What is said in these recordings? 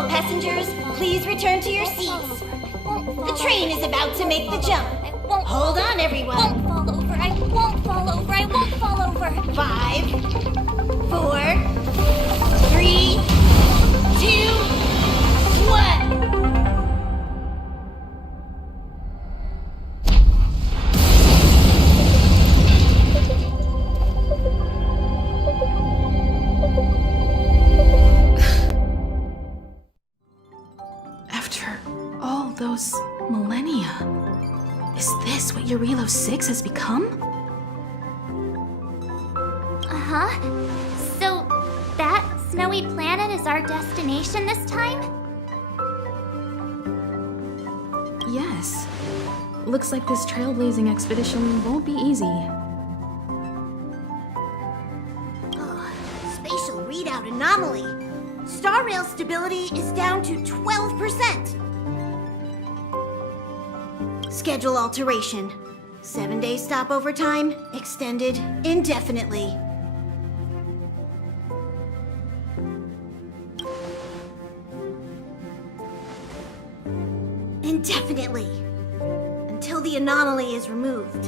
All passengers, please return to your seats. The train is about to make the jump. Hold on, everyone. I won't fall over. I won't fall over. 5, 4, 3, 2, 1. After all those millennia, is this what Eurilo 6 has become? Uh-huh. So, that snowy planet is our destination this time? Yes. Looks like this trailblazing expedition won't be easy. Spatial readout anomaly. Star rail stability is down to 12%. Schedule alteration. 7-day stopover time extended indefinitely. Indefinitely. Until the anomaly is removed.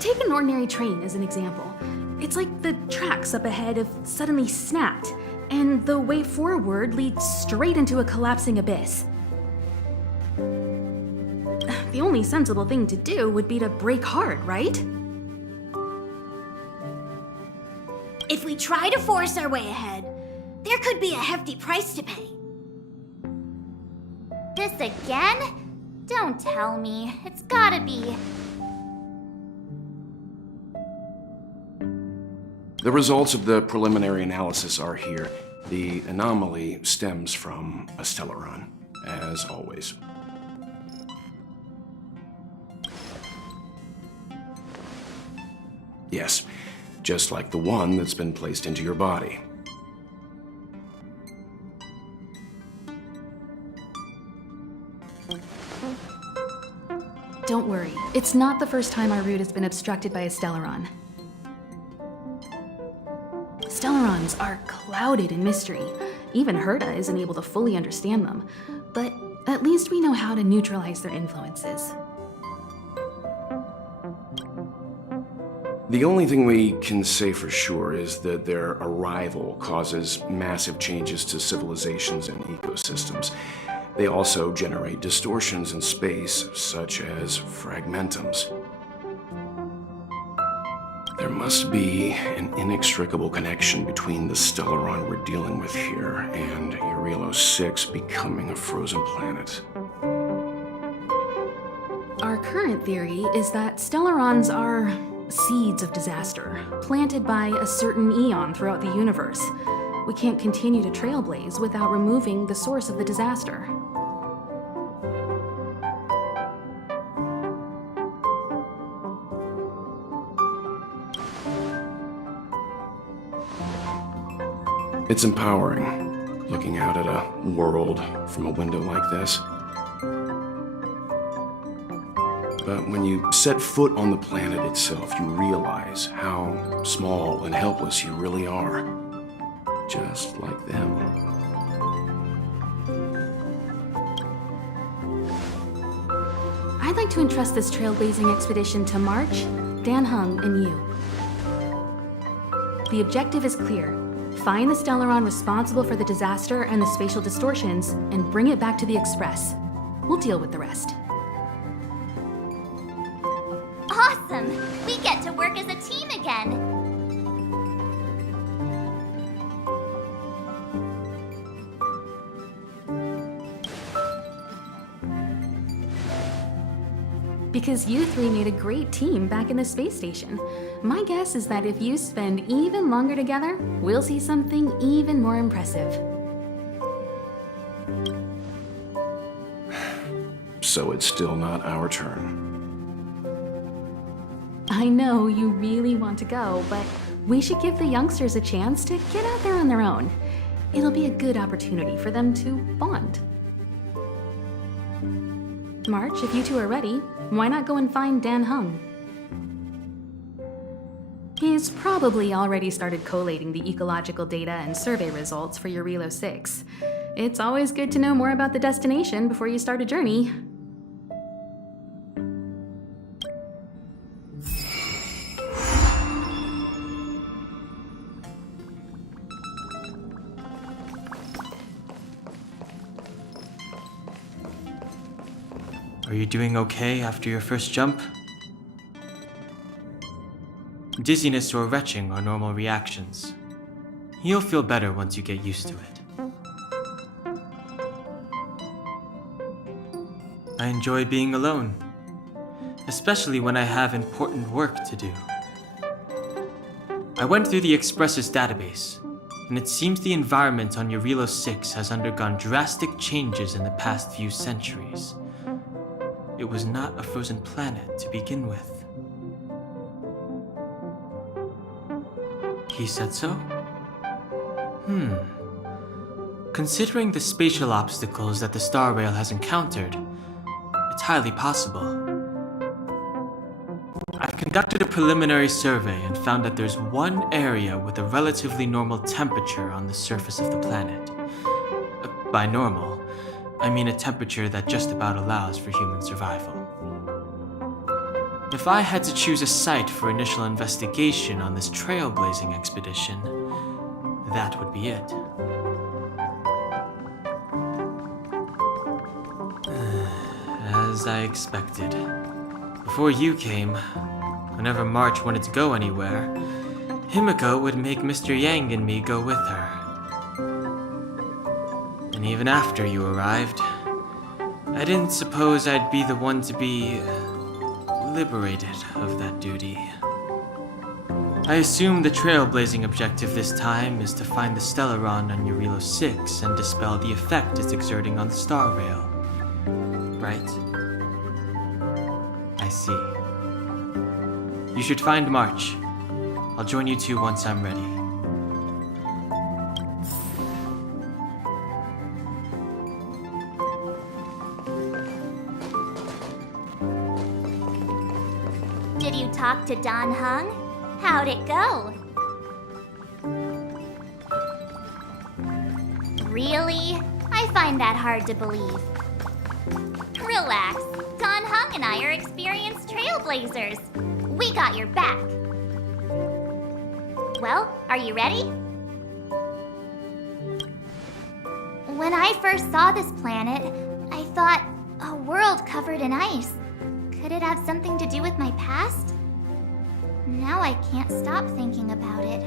Take an ordinary train as an example. It's like the tracks up ahead have suddenly snapped, and the way forward leads straight into a collapsing abyss. The only sensible thing to do would be to brake hard, right? If we try to force our way ahead, there could be a hefty price to pay. This again? Don't tell me. It's gotta be. The results of the preliminary analysis are here. The anomaly stems from a stellaron, as always. Yes, just like the one that's been placed into your body. Don't worry, it's not the first time our route has been obstructed by a stellaron. Stellarons are clouded in mystery. Even Herta isn't able to fully understand them, but at least we know how to neutralize their influences. The only thing we can say for sure is that their arrival causes massive changes to civilizations and ecosystems. They also generate distortions in space, such as fragmentums. There must be an inextricable connection between the stellaron we're dealing with here and Eurilo 6 becoming a frozen planet. Our current theory is that stellarons are seeds of disaster, planted by a certain eon throughout the universe. We can't continue to trailblaze without removing the source of the disaster. It's empowering, looking out at a world from a window like this. But when you set foot on the planet itself, you realize how small and helpless you really are. Just like them. I'd like to entrust this trailblazing expedition to March, Dan Heng, and you. The objective is clear. Find the stellaron responsible for the disaster and the spatial distortions, and bring it back to the Express. We'll deal with the rest. Awesome! We get to work as a team again! Because you three made a great team back in the space station. My guess is that if you spend even longer together, we'll see something even more impressive. So it's still not our turn. I know you really want to go, but we should give the youngsters a chance to get out there on their own. It'll be a good opportunity for them to bond. March, if you two are ready, why not go and find Dan Heng? He's probably already started collating the ecological data and survey results for your Relo 6. It's always good to know more about the destination before you start a journey. Are you doing okay after your first jump? Dizziness or retching are normal reactions. You'll feel better once you get used to it. I enjoy being alone, especially when I have important work to do. I went through the Express's database, and it seems the environment on Relo 6 has undergone drastic changes in the past few centuries. It was not a frozen planet to begin with. He said so? Considering the spatial obstacles that the Star Rail has encountered, it's highly possible. I've conducted a preliminary survey and found that there's one area with a relatively normal temperature on the surface of the planet. By normal, I mean a temperature that just about allows for human survival. If I had to choose a site for initial investigation on this trailblazing expedition, that would be it. As I expected. Before you came, whenever March wanted to go anywhere, Himiko would make Mr. Yang and me go with her. And even after you arrived, I didn't suppose I'd be the one to be liberated of that duty. I assume the trailblazing objective this time is to find the Stellaron on Relo 6 and dispel the effect it's exerting on the Star Rail. Right? I see. You should find March. I'll join you two once I'm ready. Did you talk to Don Hung? How'd it go? Really? I find that hard to believe. Relax. Don Hung and I are experienced trailblazers. We got your back. Well, are you ready? When I first saw this planet, I thought, a world covered in ice. Could it have something to do with my past? Now I can't stop thinking about it.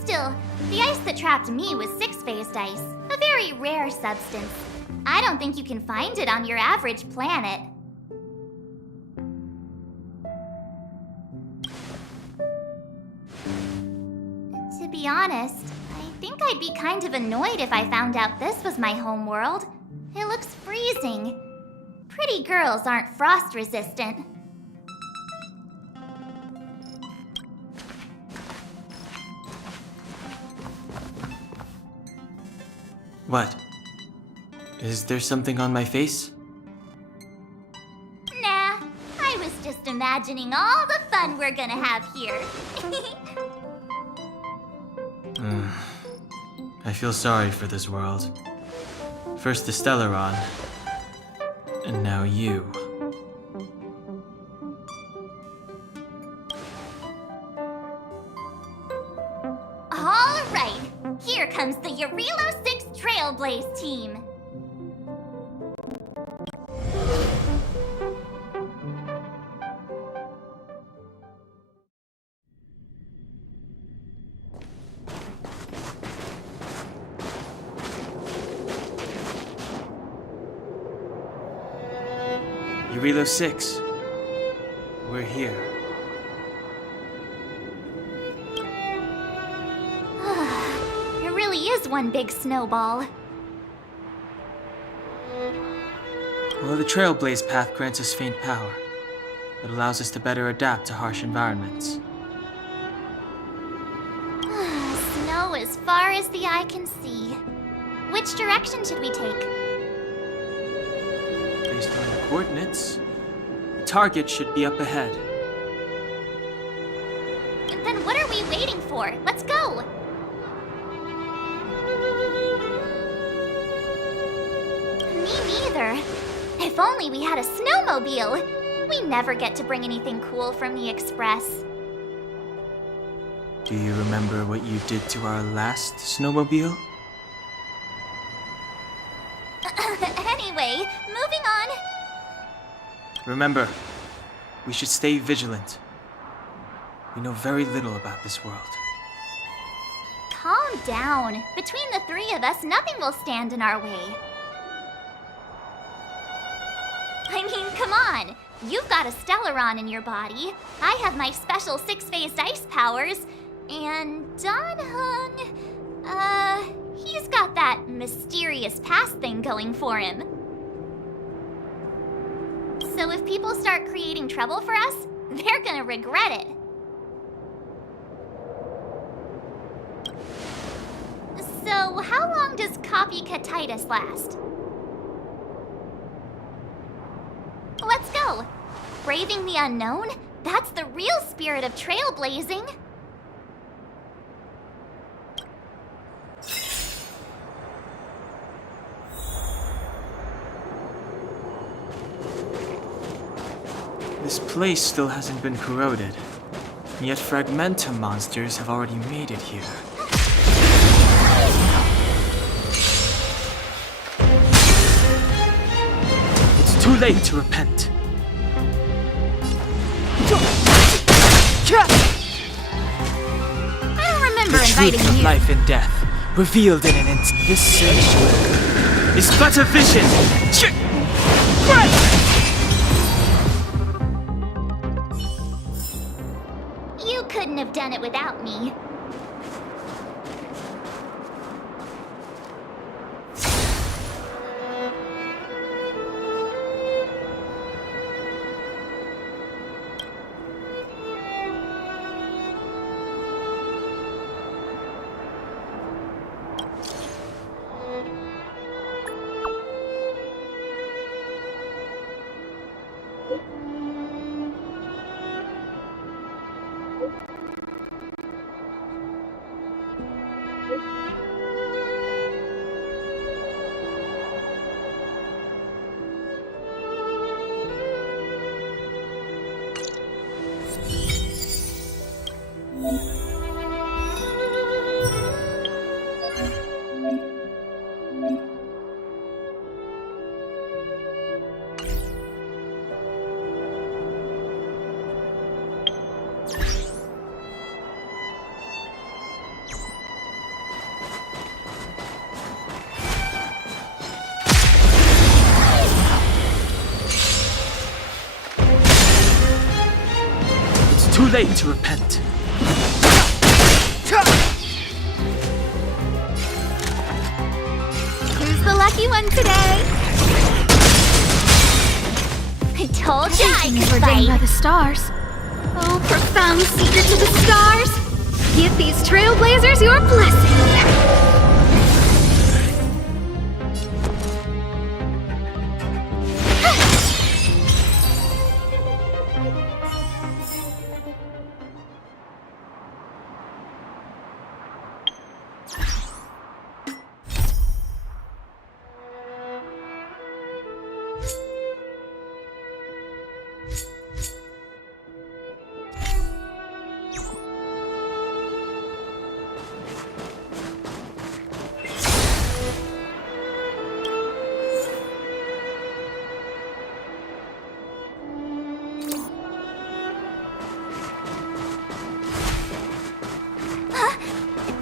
Still, the ice that trapped me was six-phased ice, a very rare substance. I don't think you can find it on your average planet. To be honest, I think I'd be kind of annoyed if I found out this was my home world. It looks freezing. Pretty girls aren't frost resistant. What? Is there something on my face? Nah, I was just imagining all the fun we're gonna have here. I feel sorry for this world. First the Stellaron, and now you. All right, here comes the Relo 6 Trailblaze team. Relo 6. We're here. It really is one big snowball. Well, the Trailblaze path grants us faint power. It allows us to better adapt to harsh environments. Snow as far as the eye can see. Which direction should we take? Based on the coordinates, the target should be up ahead. Then what are we waiting for? Let's go! Me neither. If only we had a snowmobile! We never get to bring anything cool from the Express. Do you remember what you did to our last snowmobile? Anyway, moving on. Remember, we should stay vigilant. We know very little about this world. Calm down. Between the three of us, nothing will stand in our way. I mean, come on. You've got a Stellaron in your body. I have my special six-phased ice powers. And Danhung, he's got that mysterious past thing going for him. So if people start creating trouble for us, they're gonna regret it. So how long does copycatitis last? Let's go! Braving the unknown? That's the real spirit of trailblazing! This place still hasn't been corroded, yet Fragmentum monsters have already made it here. It's too late to repent. I don't remember The inviting truth of you. life and death, revealed in an instant. This sanctuary is but a vision. You couldn't have done it without me. Too late to repent. Who's the lucky one today? I told ya I Things could ordained by fight. the stars. Oh, profound secrets of the stars! Give these trailblazers your blessing!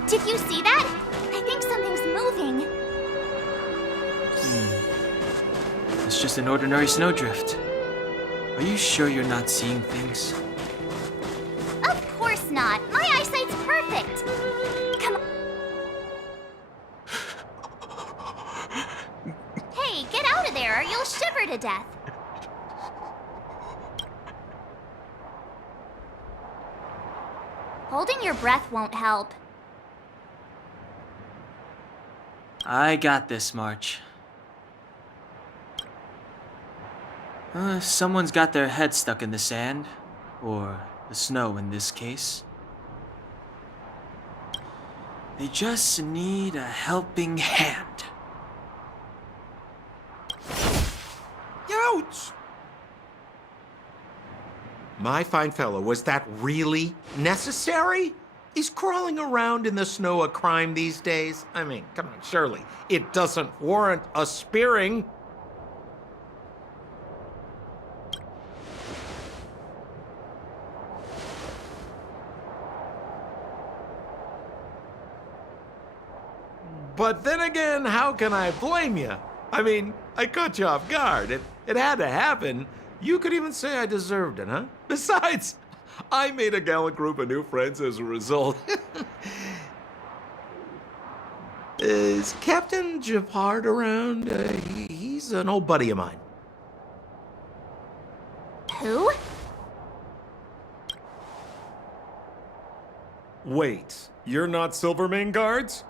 Did you see that? I think something's moving. It's just an ordinary snowdrift. Are you sure you're not seeing things? Of course not. My eyesight's perfect. Come on. Hey, get out of there or you'll shiver to death. Holding your breath won't help. I got this, March. Someone's got their head stuck in the sand, or the snow in this case. They just need a helping hand. Ouch! My fine fellow, was that really necessary? Is crawling around in the snow a crime these days? I mean, come on, surely. It doesn't warrant a spearing. But then again, how can I blame you? I mean, I caught you off guard. It had to happen. You could even say I deserved it, huh? Besides, I made a gallant group of new friends as a result. Is Captain Japard around? He's an old buddy of mine. Who? Wait, you're not Silvermane guards?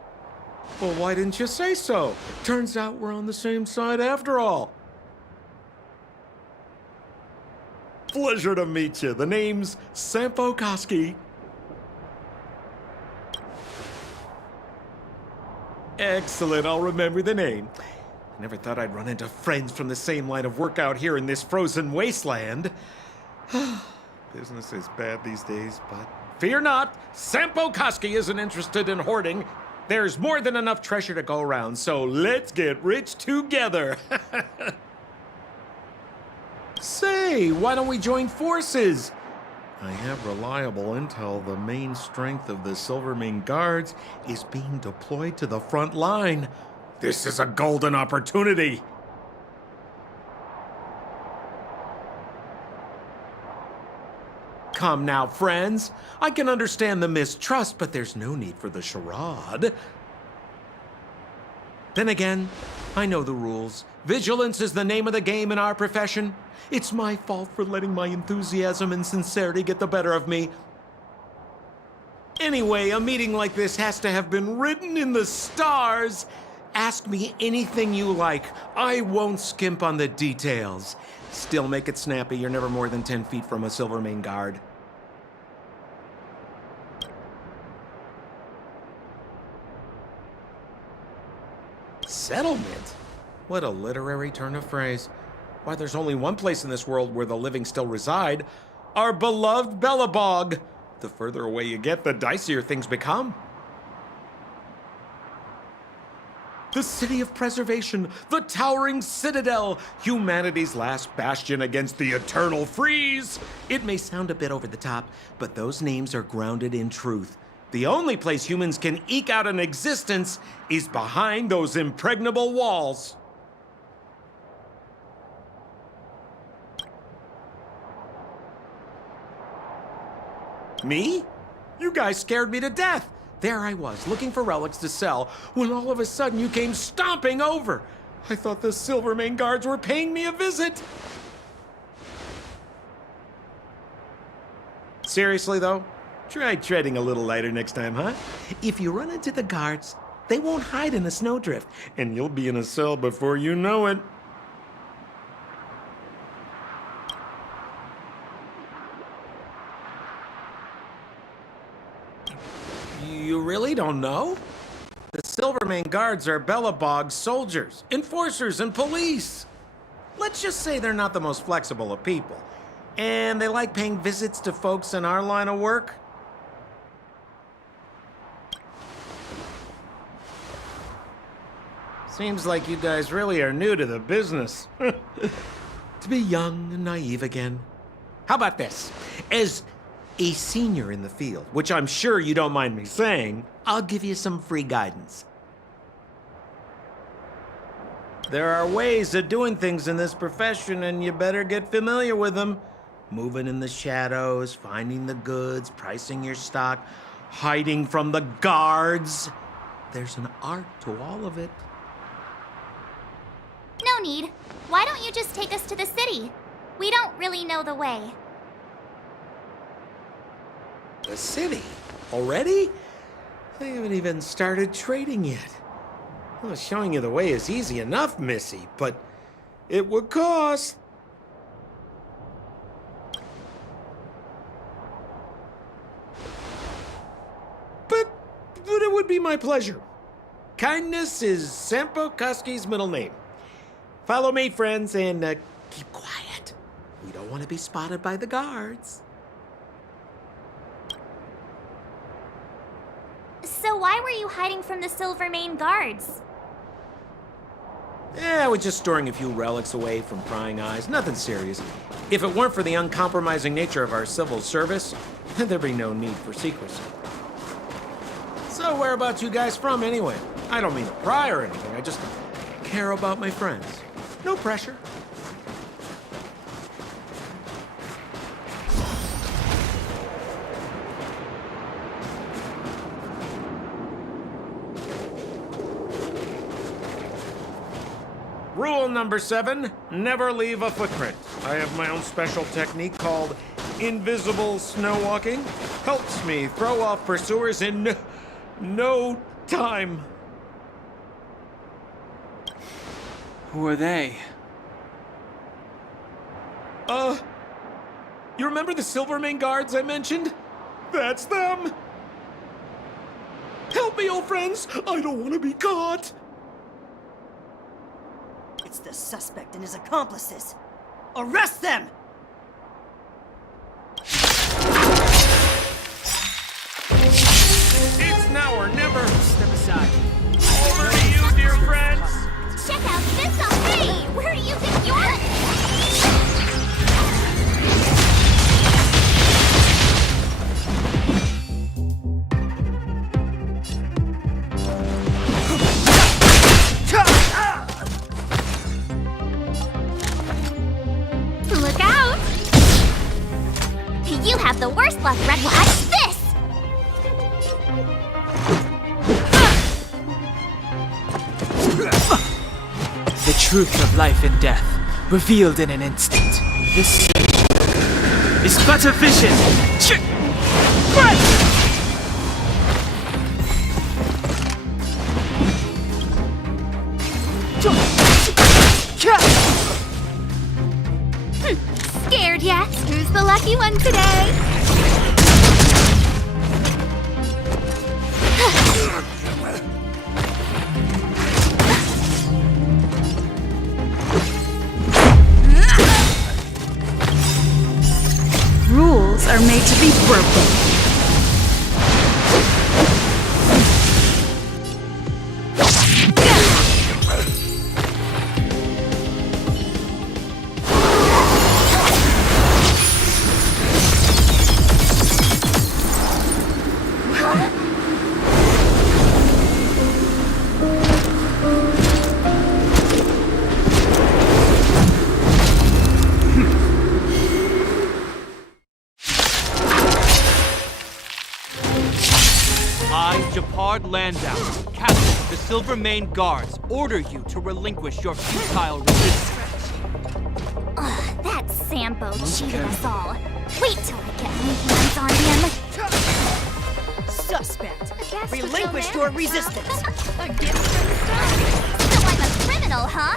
Well, why didn't you say so? Turns out we're on the same side after all. Pleasure to meet you. The name's Sampo Koski. Excellent, I'll remember the name. I never thought I'd run into friends from the same line of work out here in this frozen wasteland. Business is bad these days, but fear not, Sampo Koski isn't interested in hoarding. There's more than enough treasure to go around, so let's get rich together. Say, why don't we join forces? I have reliable intel the main strength of the Silvermane Guards is being deployed to the front line. This is a golden opportunity. Come now, friends. I can understand the mistrust, but there's no need for the charade. Then again, I know the rules. Vigilance is the name of the game in our profession. It's my fault for letting my enthusiasm and sincerity get the better of me. Anyway, a meeting like this has to have been written in the stars. Ask me anything you like. I won't skimp on the details. Still make it snappy. You're never more than 10 feet from a Silvermane guard. Settlement? What a literary turn of phrase. Why, there's only one place in this world where the living still reside. Our beloved Bellabog. The further away you get, the dicier things become. The city of preservation, the towering citadel, humanity's last bastion against the eternal freeze. It may sound a bit over the top, but those names are grounded in truth. The only place humans can eke out an existence is behind those impregnable walls. Me? You guys scared me to death. There I was, looking for relics to sell, when all of a sudden you came stomping over. I thought the Silvermane guards were paying me a visit. Seriously, though? Try treading a little lighter next time, huh? If you run into the guards, they won't hide in a snowdrift, and you'll be in a cell before you know it. You really don't know? The Silvermane guards are Bellabog's soldiers, enforcers, and police. Let's just say they're not the most flexible of people, and they like paying visits to folks in our line of work. Seems like you guys really are new to the business. To be young and naive again. How about this? As a senior in the field, which I'm sure you don't mind me saying, I'll give you some free guidance. There are ways of doing things in this profession, and you better get familiar with them. Moving in the shadows, finding the goods, pricing your stock, hiding from the guards. There's an art to all of it. No need. Why don't you just take us to the city? We don't really know the way. The city? Already? They haven't even started trading yet. Well, showing you the way is easy enough, Missy, but it would cost. But it would be my pleasure. Kindness is Sampo Koski's middle name. Follow me, friends, and keep quiet. We don't want to be spotted by the guards. So why were you hiding from the Silvermane guards? We're just storing a few relics away from prying eyes. Nothing serious. If it weren't for the uncompromising nature of our civil service, there'd be no need for secrecy. So whereabouts you guys from, anyway? I don't mean to pry or anything. I just care about my friends. No pressure. Rule number 7, never leave a footprint. I have my own special technique called invisible snow walking. Helps me throw off pursuers in no time. Who are they? You remember the Silvermane guards I mentioned? That's them! Help me, old friends! I don't want to be caught! It's the suspect and his accomplices. Arrest them! It's now or never! Step aside. Over to you, dear friends! Check out this up! Hey, where do you think you're... Look out! You have the worst luck, Red. Watch this! The truth of life and death, revealed in an instant. This is but a vision. Scared yet? Who's the lucky one today? Rules are made to be broken. Landau, Captain of the Silvermane Guards, order you to relinquish your futile resistance. That Sampo cheated us all. Wait till I get my hands on him. Suspect. guest was Relinquish still your there. resistance. A gift from the stars. So I'm a criminal, huh?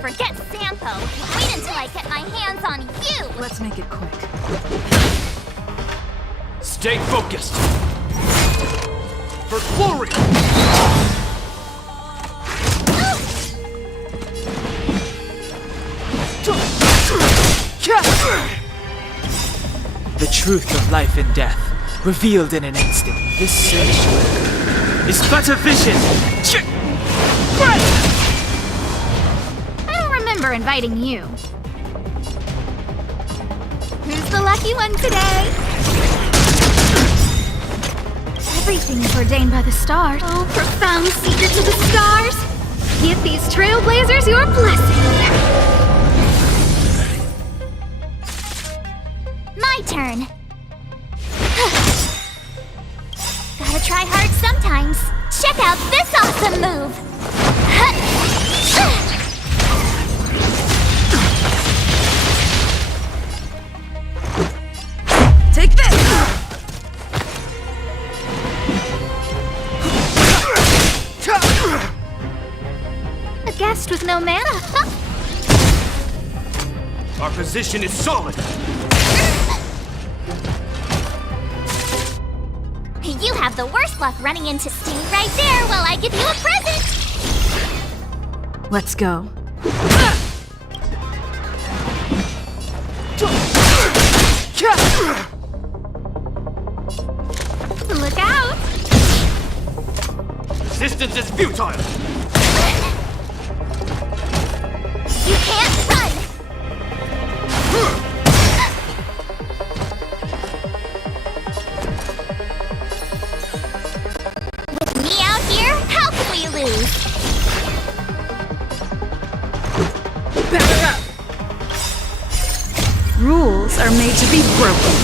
Forget Sampo. Wait until I get my hands on you. Let's make it quick. Stay focused. For glory! The truth of life and death, revealed in an instant. This sanctuary is but a vision. I don't remember inviting you. Who's the lucky one today? Everything's ordained by the stars. Oh, profound secrets of the stars. Give these trailblazers your blessing. My turn. Gotta try hard sometimes. Check out this awesome move. Take this! A guest with no mana. Our position is solid. You have the worst luck running into Sting right there while I give you a present! Let's go. Look out! Resistance is futile! You can't run! With me out here, how can we lose? Rules are made to be broken.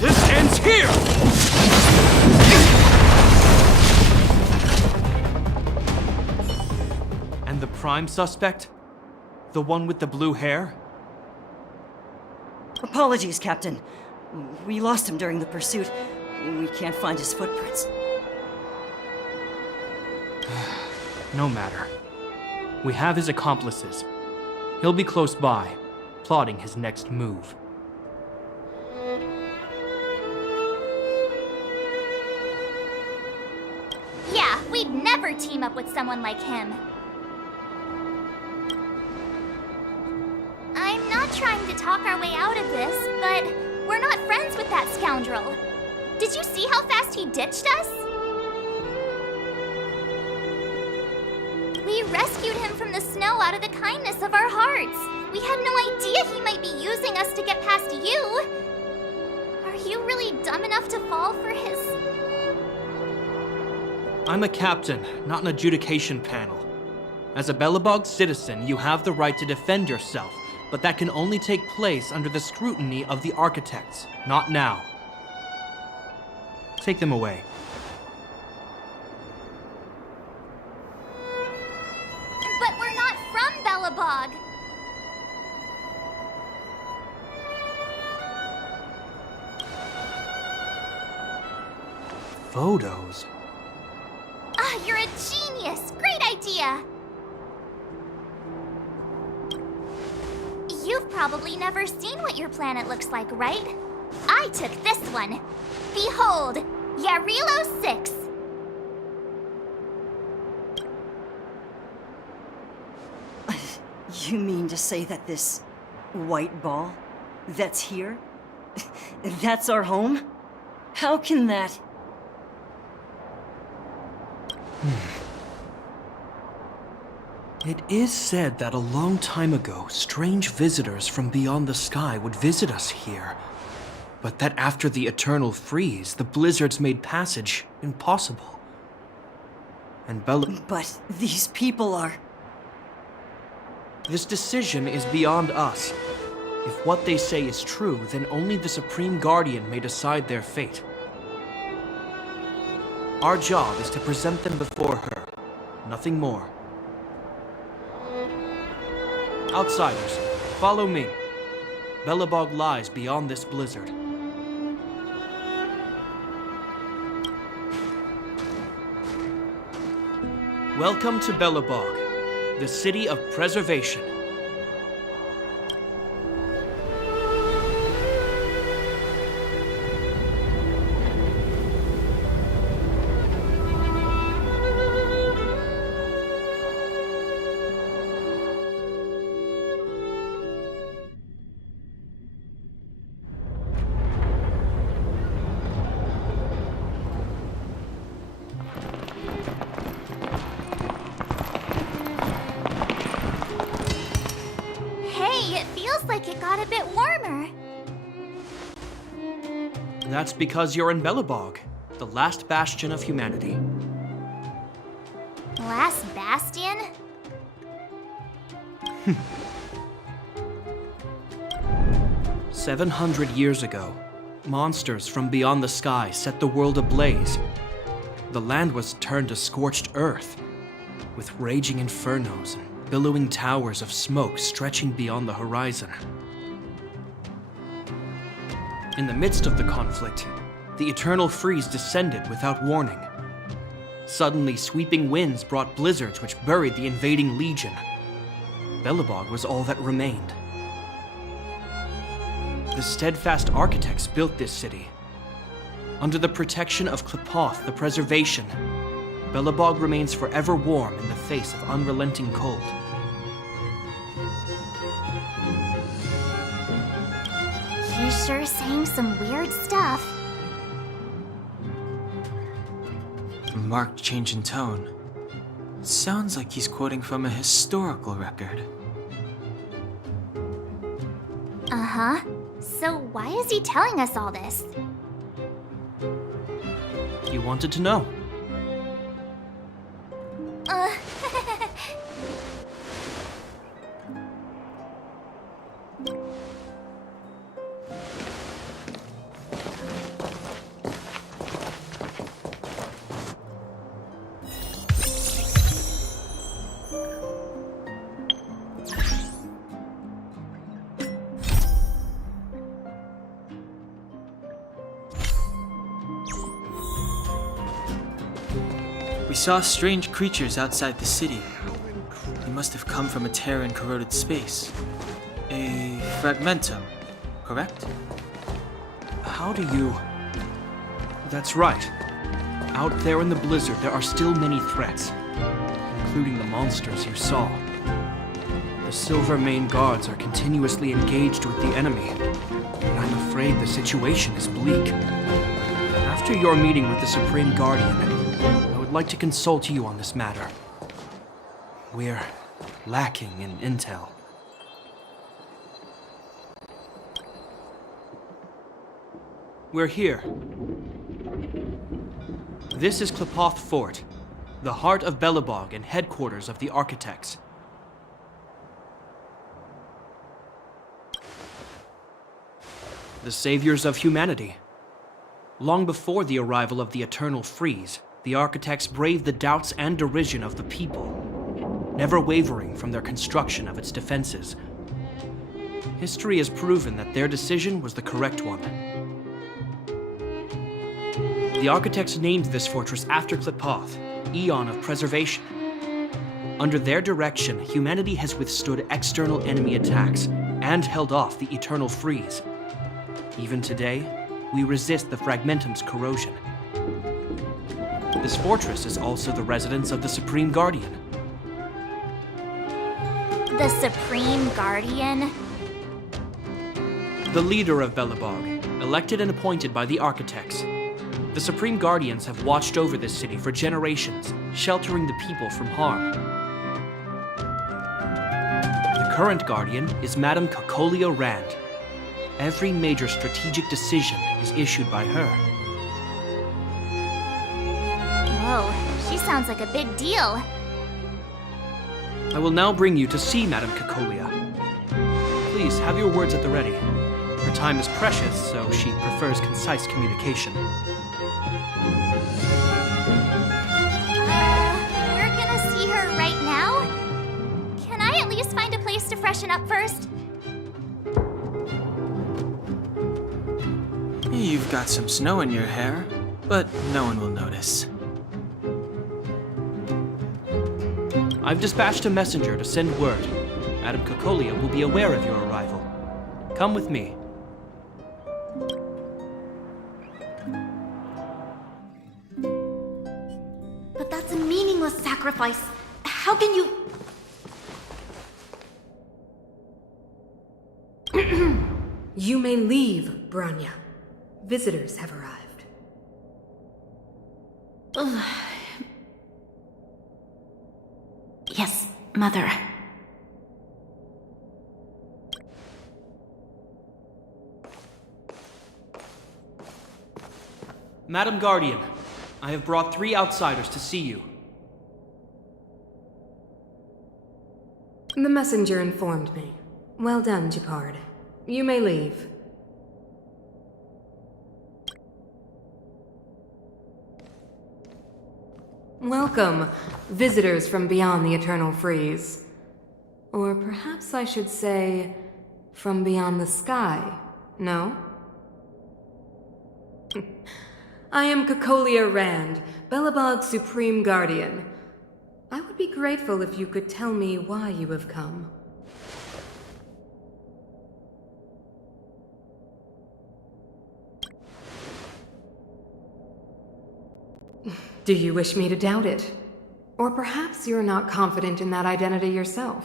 This ends here! And the prime suspect? The one with the blue hair? Apologies, Captain. We lost him during the pursuit. We can't find his footprints. No matter. We have his accomplices. He'll be close by, plotting his next move. Yeah, we'd never team up with someone like him. I'm not trying to talk our way out of this, but we're not friends with that scoundrel. Did you see how fast he ditched us? We rescued him from the snow out of the kindness of our hearts. We had no idea he might be using us to get past you. Are you really dumb enough to fall for his... I'm a captain, not an adjudication panel. As a Belobog citizen, you have the right to defend yourself, but that can only take place under the scrutiny of the architects, not now. Take them away. But we're not from Belobog. Photos? Ah, you're a genius! Great idea! You've probably never seen what your planet looks like, right? I took this one. Behold, Yarilo 6. You mean to say that this white ball that's here, that's our home? How can that... It is said that a long time ago, strange visitors from beyond the sky would visit us here. But that after the eternal freeze, the blizzards made passage impossible. And But these people are... This decision is beyond us. If what they say is true, then only the Supreme Guardian may decide their fate. Our job is to present them before her. Nothing more. Outsiders, follow me. Belobog lies beyond this blizzard. Welcome to Belobog, the city of preservation. That's because you're in Belobog, the last bastion of humanity. Last bastion? 700 years ago, monsters from beyond the sky set the world ablaze. The land was turned to scorched earth, with raging infernos and billowing towers of smoke stretching beyond the horizon. In the midst of the conflict, the eternal freeze descended without warning. Suddenly, sweeping winds brought blizzards which buried the invading legion. Belobog was all that remained. The steadfast architects built this city. Under the protection of Klepoth, the preservation, Belobog remains forever warm in the face of unrelenting cold. He's sure saying some weird stuff. A marked change in tone. Sounds like he's quoting from a historical record. Uh-huh. So why is he telling us all this? You wanted to know. Uh... We saw strange creatures outside the city. They must have come from a tear in corroded space. A fragmentum, correct? How do you... That's right. Out there in the blizzard, there are still many threats, including the monsters you saw. The Silvermane guards are continuously engaged with the enemy, and I'm afraid the situation is bleak. After your meeting with the Supreme Guardian, I would like to consult you on this matter. We're lacking in intel. We're here. This is Klepoth Fort, the heart of Belobog and headquarters of the Architects. The saviors of humanity. Long before the arrival of the Eternal Freeze, the Architects braved the doubts and derision of the people, never wavering from their construction of its defenses. History has proven that their decision was the correct one. The Architects named this fortress after Klepoth, Eon of Preservation. Under their direction, humanity has withstood external enemy attacks and held off the Eternal Freeze. Even today, we resist the Fragmentum's corrosion. This fortress is also the residence of the Supreme Guardian. The Supreme Guardian? The leader of Belobog, elected and appointed by the Architects. The Supreme Guardians have watched over this city for generations, sheltering the people from harm. The current Guardian is Madame Cocolia Rand. Every major strategic decision is issued by her. Whoa, she sounds like a big deal. I will now bring you to see Madame Cocolia. Please have your words at the ready. Her time is precious, so she prefers concise communication. We're gonna see her right now? Can I at least find a place to freshen up first? You've got some snow in your hair, but no one will notice. I've dispatched a messenger to send word. Madame Cocolia will be aware of your arrival. Come with me. But that's a meaningless sacrifice. How can you... You may leave, Branya. Visitors have arrived. Yes, Mother. Madam Guardian, I have brought 3 outsiders to see you. The messenger informed me. Well done, Japard. You may leave. Welcome, visitors from beyond the Eternal Freeze. Or perhaps I should say, from beyond the sky, no? I am Cocolia Rand, Belobog's Supreme Guardian. I would be grateful if you could tell me why you have come. Do you wish me to doubt it? Or perhaps you're not confident in that identity yourself?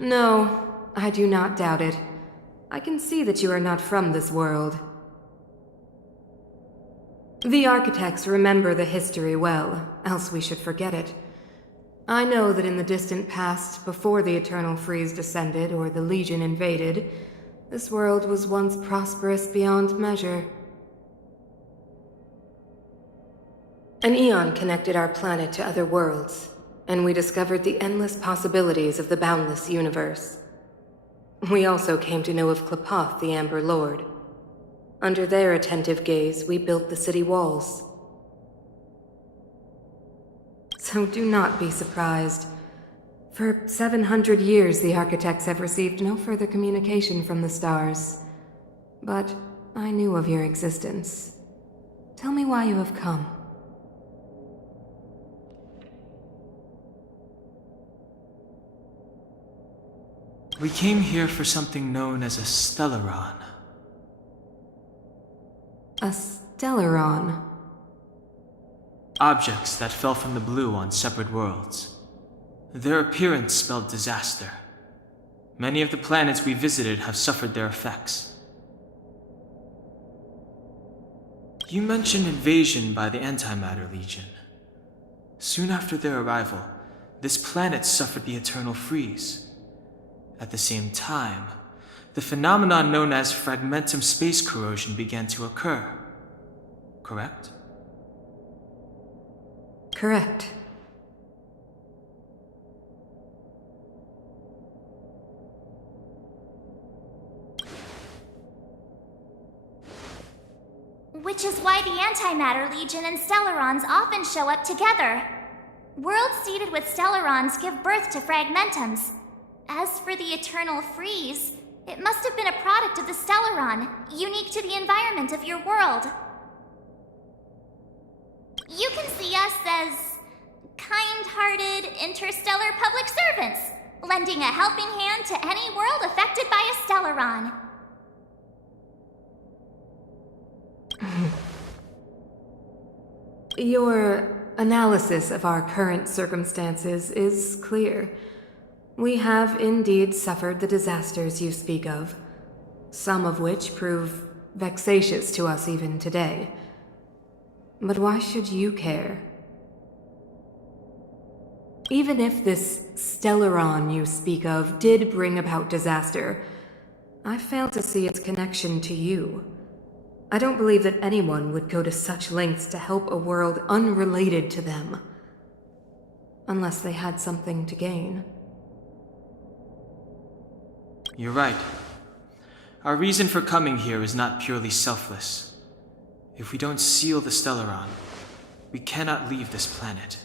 No, I do not doubt it. I can see that you are not from this world. The architects remember the history well, else we should forget it. I know that in the distant past, before the Eternal Freeze descended or the Legion invaded, this world was once prosperous beyond measure. An eon connected our planet to other worlds, and we discovered the endless possibilities of the boundless universe. We also came to know of Klapoth, the Amber Lord. Under their attentive gaze, we built the city walls. So do not be surprised. For 700 years, the architects have received no further communication from the stars. But I knew of your existence. Tell me why you have come. We came here for something known as a Stellaron. A Stellaron? Objects that fell from the blue on separate worlds. Their appearance spelled disaster. Many of the planets we visited have suffered their effects. You mentioned invasion by the Antimatter Legion. Soon after their arrival, this planet suffered the Eternal Freeze. At the same time, the phenomenon known as fragmentum space corrosion began to occur. Correct? Correct. Which is why the Antimatter Legion and Stellarons often show up together. Worlds seeded with Stellarons give birth to fragmentums. As for the Eternal Freeze, it must have been a product of the Stellaron, unique to the environment of your world. You can see us as kind-hearted interstellar public servants, lending a helping hand to any world affected by a Stellaron. Your analysis of our current circumstances is clear. We have indeed suffered the disasters you speak of, some of which prove vexatious to us even today. But why should you care? Even if this Stellaron you speak of did bring about disaster, I fail to see its connection to you. I don't believe that anyone would go to such lengths to help a world unrelated to them, unless they had something to gain. You're right. Our reason for coming here is not purely selfless. If we don't seal the Stellaron, we cannot leave this planet.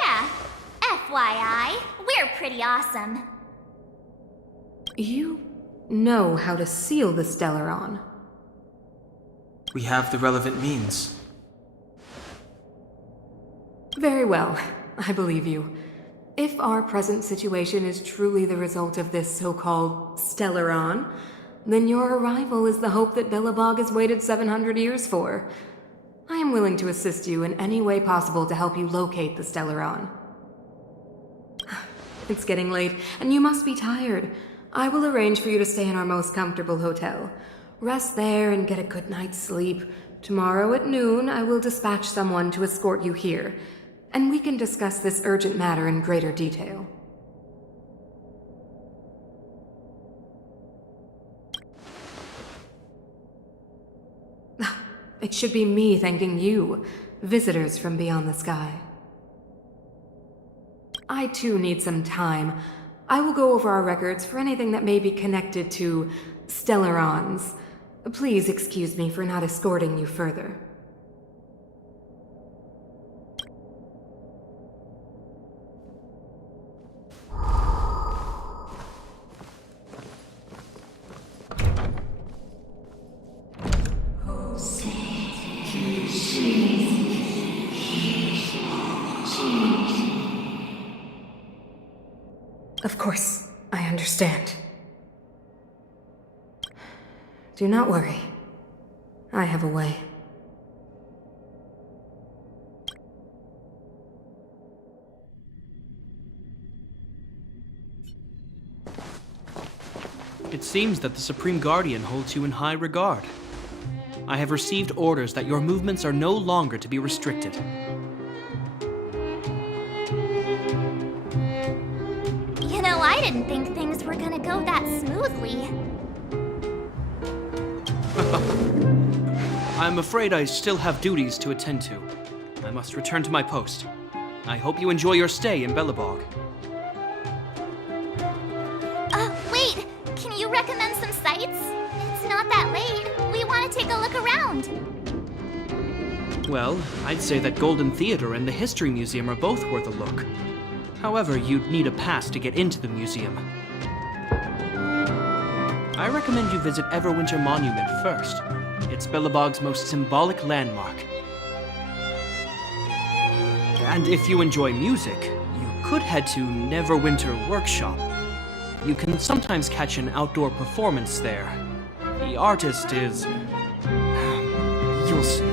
Yeah, FYI, we're pretty awesome. You know how to seal the Stellaron. We have the relevant means. Very well, I believe you. If our present situation is truly the result of this so-called Stellaron, then your arrival is the hope that Belobog has waited 700 years for. I am willing to assist you in any way possible to help you locate the Stellaron. It's getting late, and you must be tired. I will arrange for you to stay in our most comfortable hotel. Rest there and get a good night's sleep. Tomorrow at noon, I will dispatch someone to escort you here, and we can discuss this urgent matter in greater detail. It should be me thanking you, visitors from beyond the sky. I too need some time. I will go over our records for anything that may be connected to Stellarons. Please excuse me for not escorting you further. Of course, I understand. Do not worry. I have a way. It seems that the Supreme Guardian holds you in high regard. I have received orders that your movements are no longer to be restricted. You know, I didn't think things were gonna go that smoothly. I'm afraid I still have duties to attend to. I must return to my post. I hope you enjoy your stay in Belobog. Wait! Can you recommend some sites? It's not that late. We want to take a look around. Well, I'd say that Golden Theater and the History Museum are both worth a look. However, you'd need a pass to get into the museum. I recommend you visit Everwinter Monument first. It's Belobog's most symbolic landmark. And if you enjoy music, you could head to Neverwinter Workshop. You can sometimes catch an outdoor performance there. The artist is... you'll see.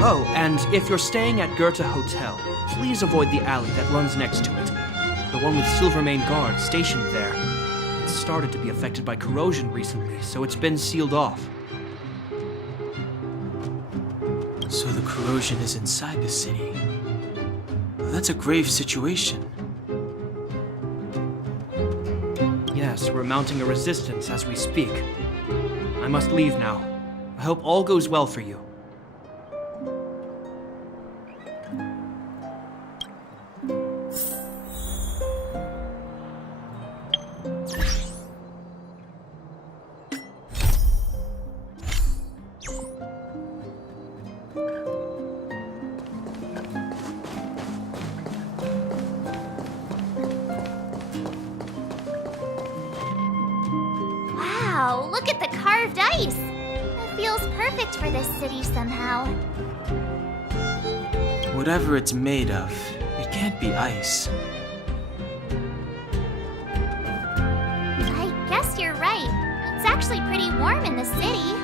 Oh, and if you're staying at Goethe Hotel, please avoid the alley that runs next to it. The one with Silvermane guards stationed there. It's started to be affected by corrosion recently, so it's been sealed off. So the corrosion is inside the city. That's a grave situation. Yes, we're mounting a resistance as we speak. I must leave now. I hope all goes well for you. Wow, look at the carved ice! It feels perfect for this city somehow. Whatever it's made of, it can't be ice. I guess you're right. It's actually pretty warm in the city.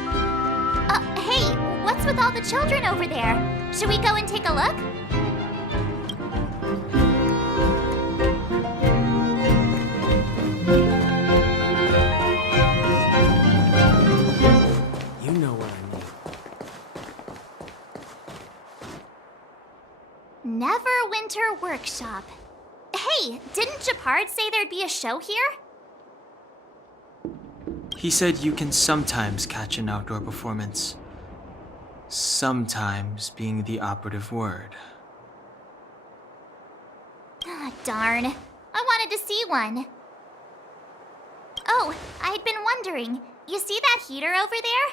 Hey, what's with all the children over there? Should we go and take a look? You know what I mean. Neverwinter Workshop. Hey, didn't Japard say there'd be a show here? He said you can sometimes catch an outdoor performance. Sometimes being the operative word. Ah, darn. I wanted to see one. Oh, I'd been wondering. You see that heater over there?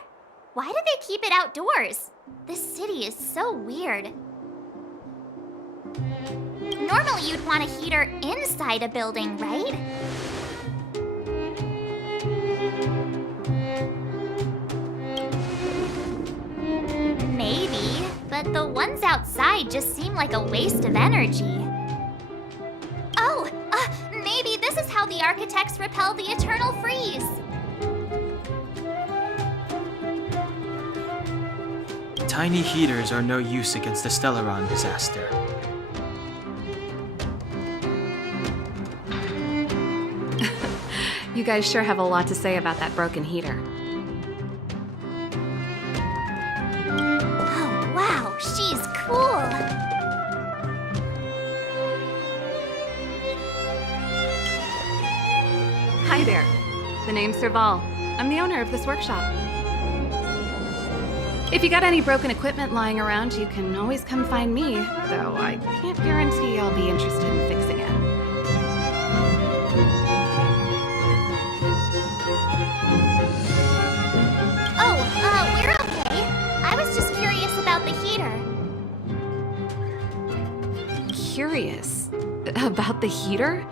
Why do they keep it outdoors? This city is so weird. Normally you'd want a heater inside a building, right? Maybe, but the ones outside just seem like a waste of energy. Oh, maybe this is how the architects repel the eternal freeze. Tiny heaters are no use against the Stellaron disaster. You guys sure have a lot to say about that broken heater. Oh, wow, she's cool. Hi there. The name's Serval. I'm the owner of this workshop. If you got any broken equipment lying around, you can always come find me, though I can't guarantee I'll be interested in fixing it. Oh, we're okay. I was just curious about the heater. Curious? About the heater?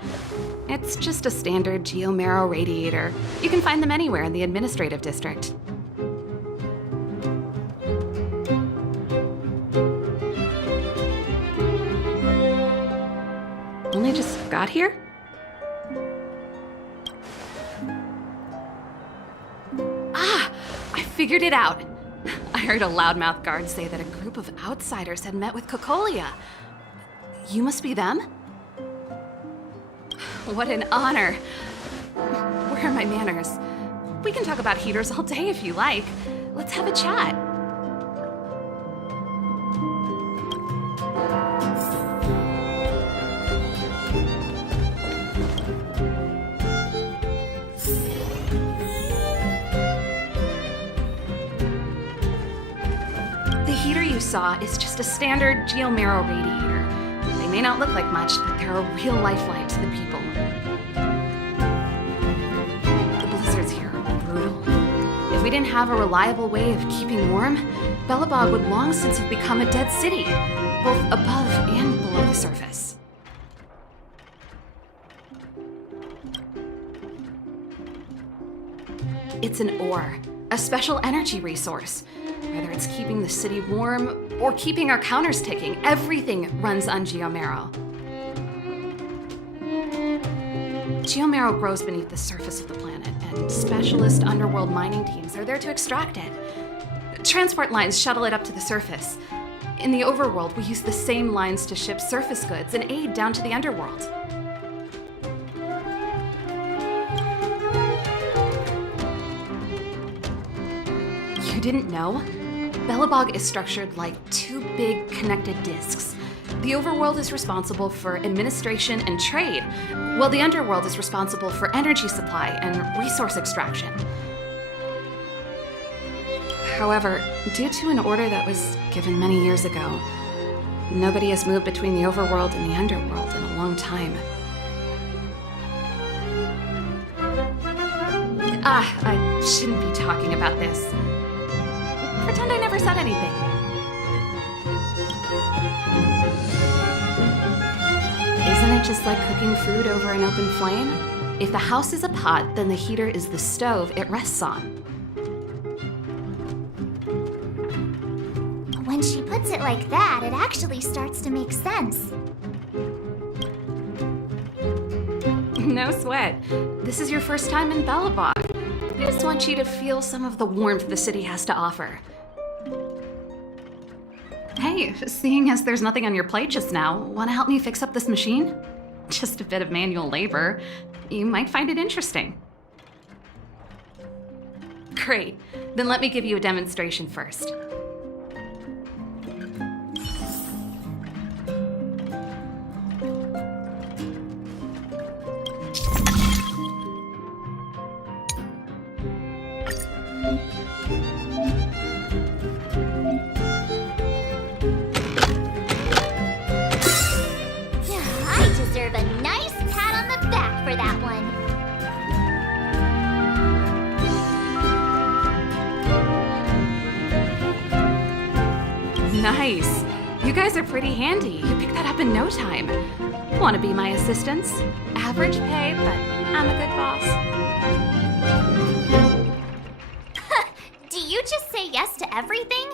It's just a standard geomarrow radiator. You can find them anywhere in the administrative district. Only just got got here? Ah! I figured it out! I heard a loudmouth guard say that a group of outsiders had met with Cocolia. You must be them? What an honor. Where are my manners? We can talk about heaters all day if you like. Let's have a chat. The heater you saw is just a standard geomero radiator. They may not look like much, but they're a real lifeline to the people. The blizzards here are brutal. If we didn't have a reliable way of keeping warm, Belobog would long since have become a dead city, both above and below the surface. It's an ore, a special energy resource. Whether it's keeping the city warm or keeping our counters ticking, everything runs on Geomero. Geomero grows beneath the surface of the planet, and specialist underworld mining teams are there to extract it. Transport lines shuttle it up to the surface. In the overworld, we use the same lines to ship surface goods and aid down to the underworld. You didn't know? Belobog is structured like two big connected disks. The overworld is responsible for administration and trade, while the underworld is responsible for energy supply and resource extraction. However, due to an order that was given many years ago, nobody has moved between the overworld and the underworld in a long time. I shouldn't be talking about this. Pretend I never said anything. Isn't it just like cooking food over an open flame? If the house is a pot, then the heater is the stove it rests on. When she puts it like that, it actually starts to make sense. No sweat. This is your first time in Belobog. I just want you to feel some of the warmth the city has to offer. Hey, seeing as there's nothing on your plate just now, want to help me fix up this machine? Just a bit of manual labor. You might find it interesting. Great. Then let me give you a demonstration first. Nice. You guys are pretty handy. You picked that up in no time. Want to be my assistants? Average pay, but I'm a good boss. Do you just say yes to everything?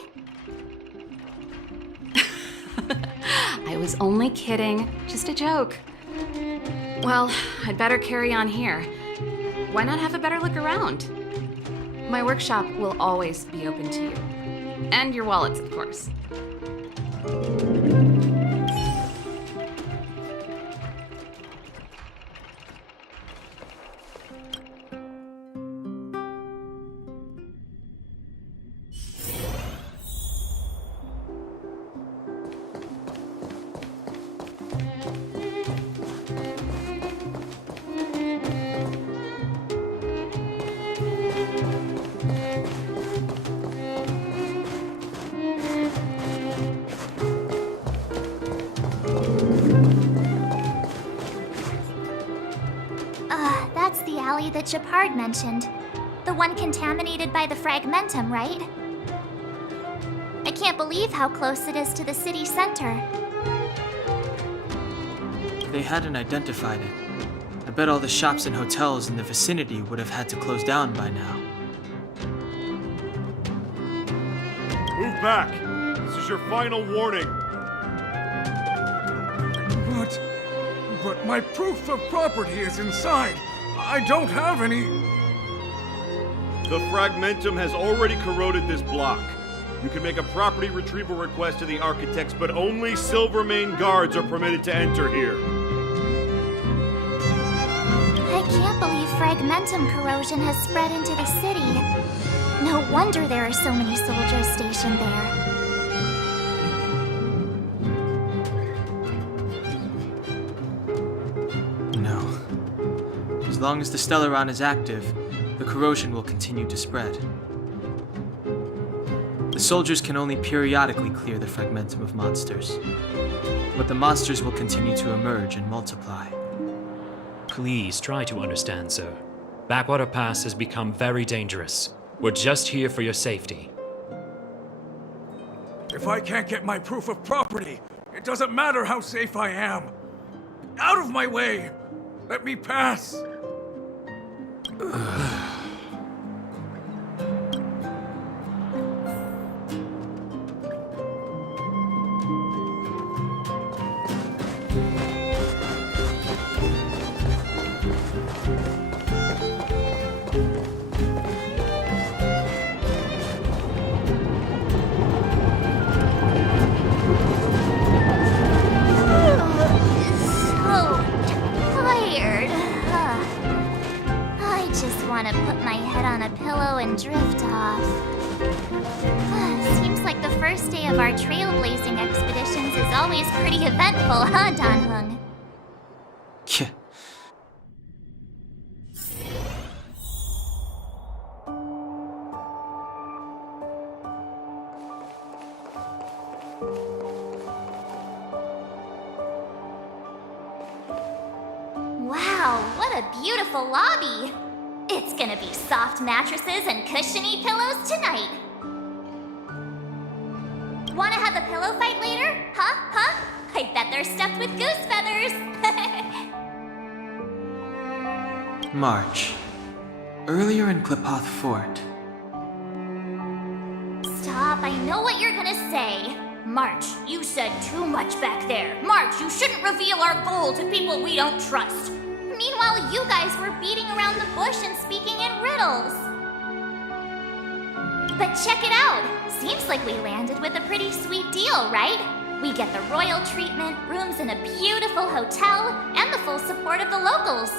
I was only kidding. Just a joke. Well, I'd better carry on here. Why not have a better look around? My workshop will always be open to you. And your wallets, of course. That's the alley that Shepard mentioned. The one contaminated by the fragmentum, right? I can't believe how close it is to the city center. They hadn't identified it. I bet all the shops and hotels in the vicinity would have had to close down by now. Move back! This is your final warning! But my proof of property is inside. I don't have any... The fragmentum has already corroded this block. You can make a property retrieval request to the architects, but only Silvermane guards are permitted to enter here. I can't believe fragmentum corrosion has spread into the city. No wonder there are so many soldiers stationed there. No. As long as the Stellaron is active, the corrosion will continue to spread. The soldiers can only periodically clear the fragmentum of monsters, but the monsters will continue to emerge and multiply. Please try to understand, sir. Backwater Pass has become very dangerous. We're just here for your safety. If I can't get my proof of property, it doesn't matter how safe I am. Out of my way! Let me pass! Want to put my head on a pillow and drift off. Seems like the first day of our trailblazing expeditions is always pretty eventful, huh, Danhung? Wow, what a beautiful lobby! It's gonna be soft mattresses and cushiony pillows tonight. Wanna have a pillow fight later? Huh? I bet they're stuffed with goose feathers. March. Earlier in Klipoth Fort. Stop, I know what you're gonna say. March, you said too much back there. March, you shouldn't reveal our goal to people we don't trust. Meanwhile, you guys were beating around the bush and speaking in riddles. But check it out. Seems like we landed with a pretty sweet deal, right? We get the royal treatment, rooms in a beautiful hotel, and the full support of the locals.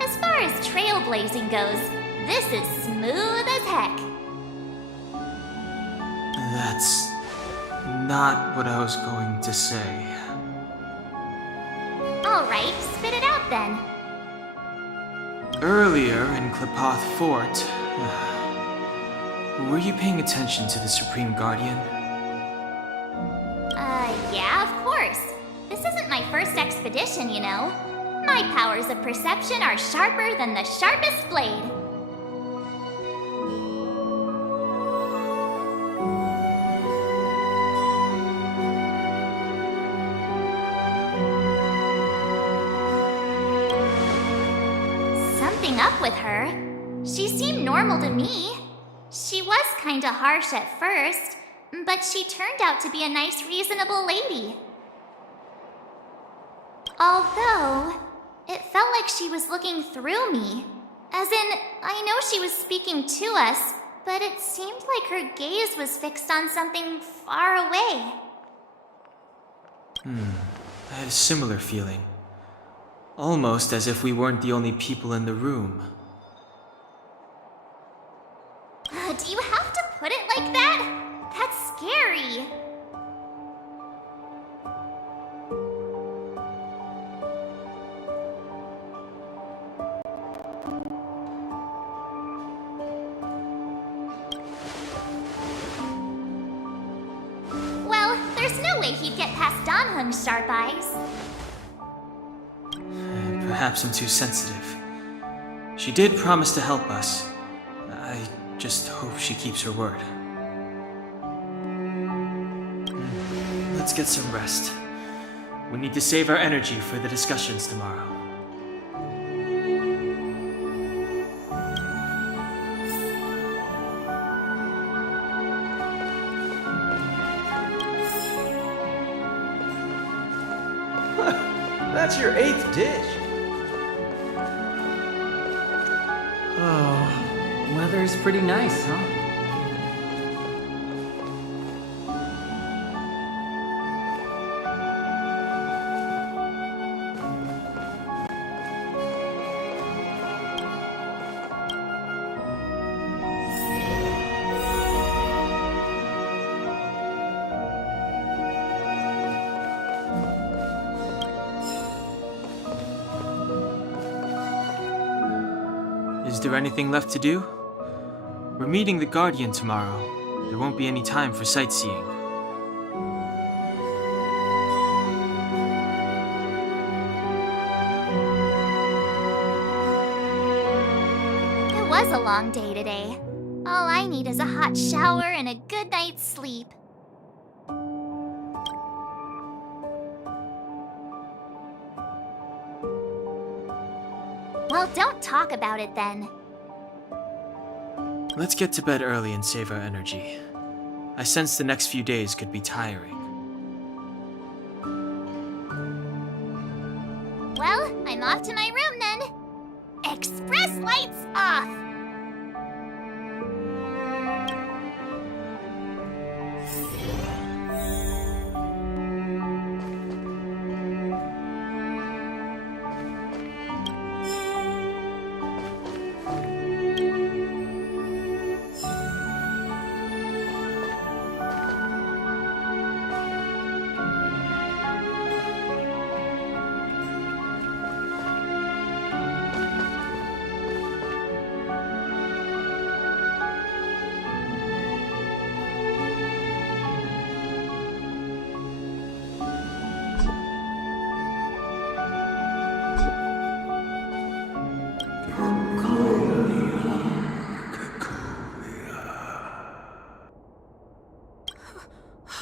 As far as trailblazing goes, this is smooth as heck. That's not what I was going to say. All right, spit it out then. Earlier in Klipoth Fort, were you paying attention to the Supreme Guardian? Yeah, of course. This isn't my first expedition, you know. My powers of perception are sharper than the sharpest blade. Something up with her. She seemed normal to me. She was kinda harsh at first, but she turned out to be a nice, reasonable lady. Although, it felt like she was looking through me. As in, I know she was speaking to us, but it seemed like her gaze was fixed on something far away. I had a similar feeling. Almost as if we weren't the only people in the room. Do you have to put it like that? That's scary. Well, there's no way he'd get past Danhung's sharp eyes. Perhaps I'm too sensitive. She did promise to help us. I just hope she keeps her word. Let's get some rest. We need to save our energy for the discussions tomorrow. That That's your 8th dish. Oh, weather's pretty nice, huh? Is there anything left to do? We're meeting the Guardian tomorrow. There won't be any time for sightseeing. It was a long day today. All I need is a hot shower and a good night's sleep. Well, don't talk about it then. Let's get to bed early and save our energy. I sense the next few days could be tiring. Well, I'm off to my room then. Express lights off!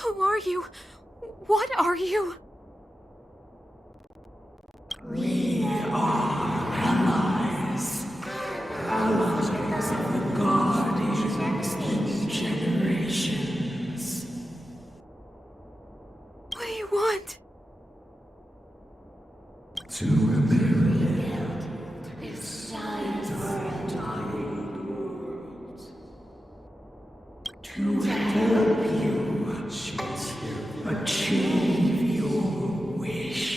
Who are you? What are you? We are allies. Allies of the Guardians in generations. What do you want? To rebuild its entire world. To help you achieve your wish.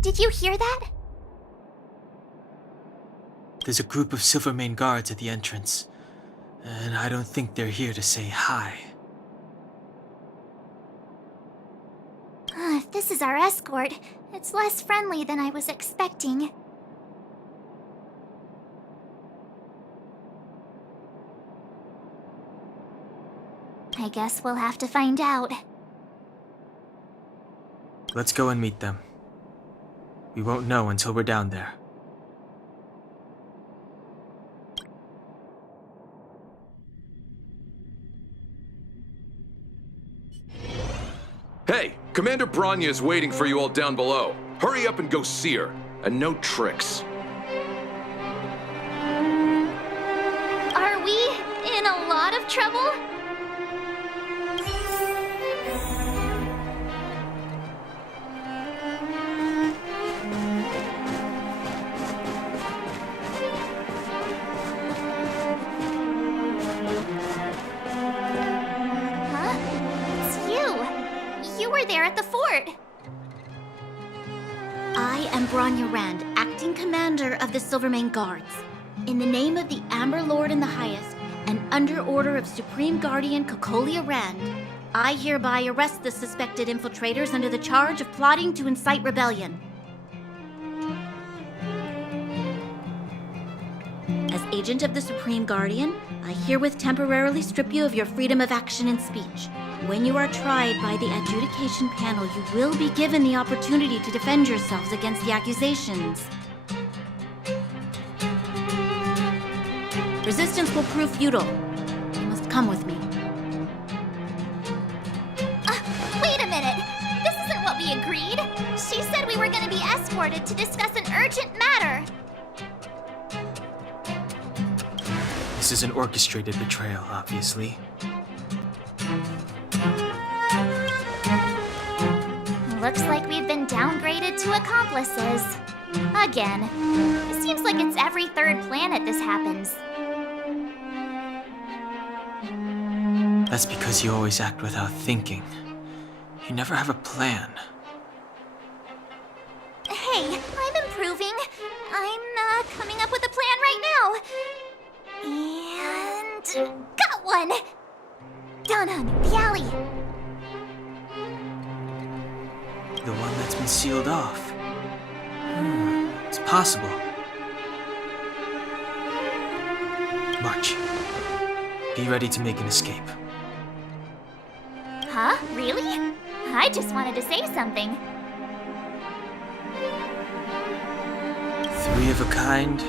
Did you hear that? There's a group of Silvermane guards at the entrance, and I don't think they're here to say hi. If this is our escort, it's less friendly than I was expecting. I guess we'll have to find out. Let's go and meet them. We won't know until we're down there. Hey, Commander Branya is waiting for you all down below. Hurry up and go see her. And no tricks. Are we in a lot of trouble? There at the fort. I am Branya Rand, acting commander of the Silvermane Guards. In the name of the Amber Lord in the Highest, and under order of Supreme Guardian Cocolia Rand, I hereby arrest the suspected infiltrators under the charge of plotting to incite rebellion. agent of the Supreme Guardian, I herewith temporarily strip you of your freedom of action and speech. When you are tried by the adjudication panel, you will be given the opportunity to defend yourselves against the accusations. Resistance will prove futile. You must come with me. Wait a minute! This isn't what we agreed! She said we were gonna be escorted to discuss an urgent matter! This is an orchestrated betrayal, obviously. Looks like we've been downgraded to accomplices. Again. It seems like it's every third planet this happens. That's because you always act without thinking. You never have a plan. Hey, I'm improving. I'm coming up with a plan right now. And got one! Down on the alley. The one that's been sealed off. It's possible. March. Be ready to make an escape. Huh? Really? I just wanted to say something. 3 of a kind.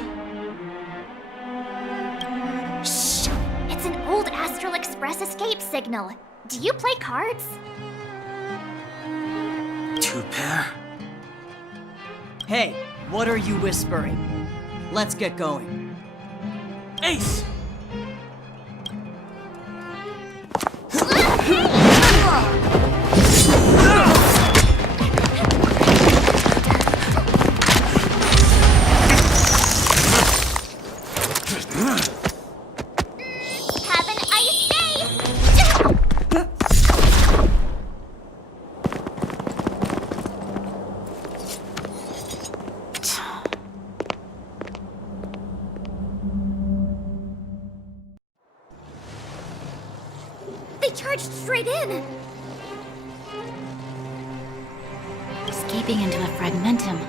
Shh! It's an old Astral Express escape signal. Do you play cards? 2 pair. Hey, what are you whispering? Let's get going. Ace! Have an ice day! They charged straight in! Escaping into a fragmentum.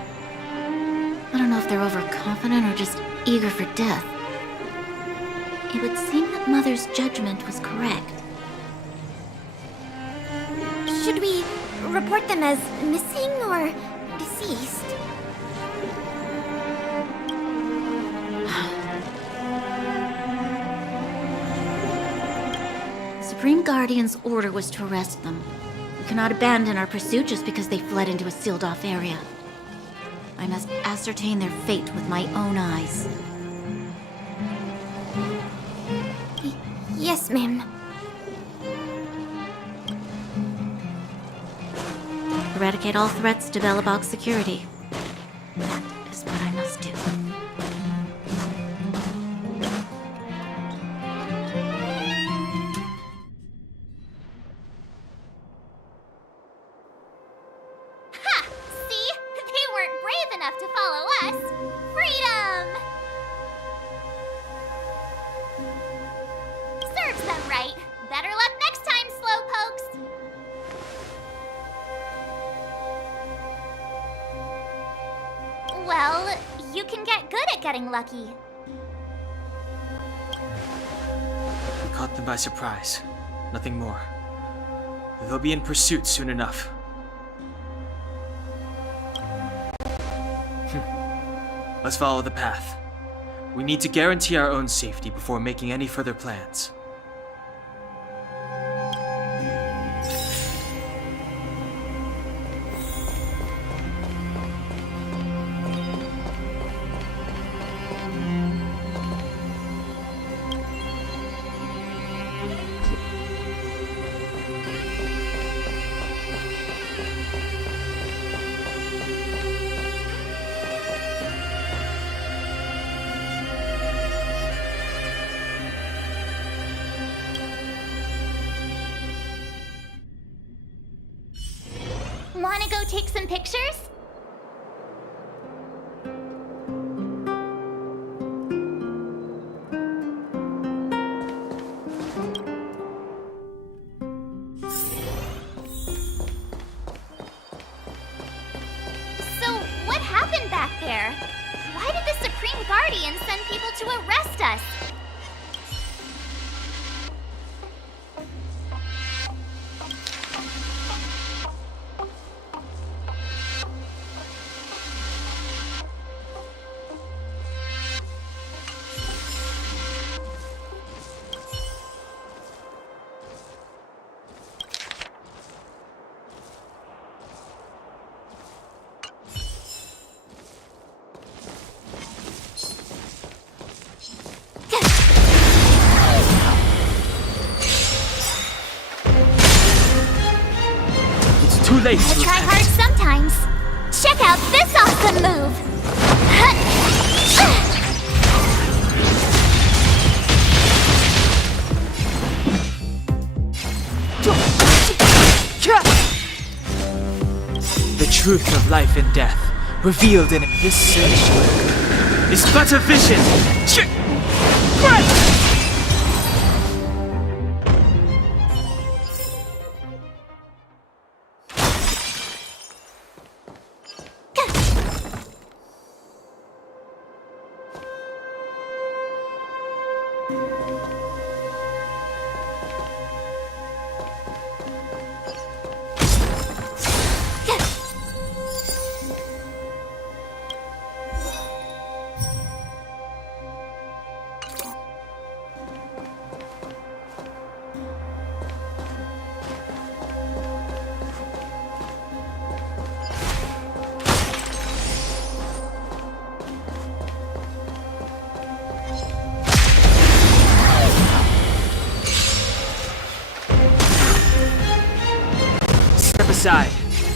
I don't know if they're overconfident or just eager for death. It would seem that Mother's judgment was correct. Should we report them as missing or deceased? The Supreme Guardian's order was to arrest them. We cannot abandon our pursuit just because they fled into a sealed-off area. I must ascertain their fate with my own eyes. Yes, ma'am. Eradicate all threats to Belobog's security. That is what I must do. Ha! See? They weren't brave enough to follow us. Freedom! Serves them right. Better luck next time, slowpokes. Well, you can get good at getting lucky. We caught them by surprise. Nothing more. They'll be in pursuit soon enough. Let's follow the path. We need to guarantee our own safety before making any further plans. Wanna go take some pictures? So, what happened back there? Why did the Supreme Supreme Guardians send people to arrest us. Too late. I try hard sometimes. Check out this awesome move. The truth of life and death, revealed in this sanctuary, is but a vision. Aside.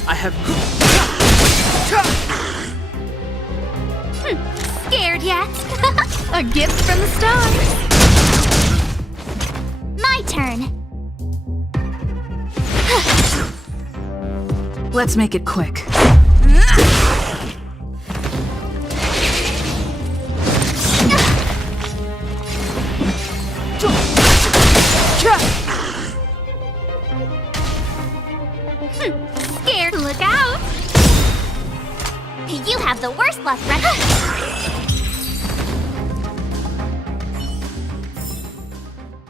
I have... Scared yet? A gift from the stars. My turn. Let's make it quick. Scared. Look out! You have the worst luck, Ren.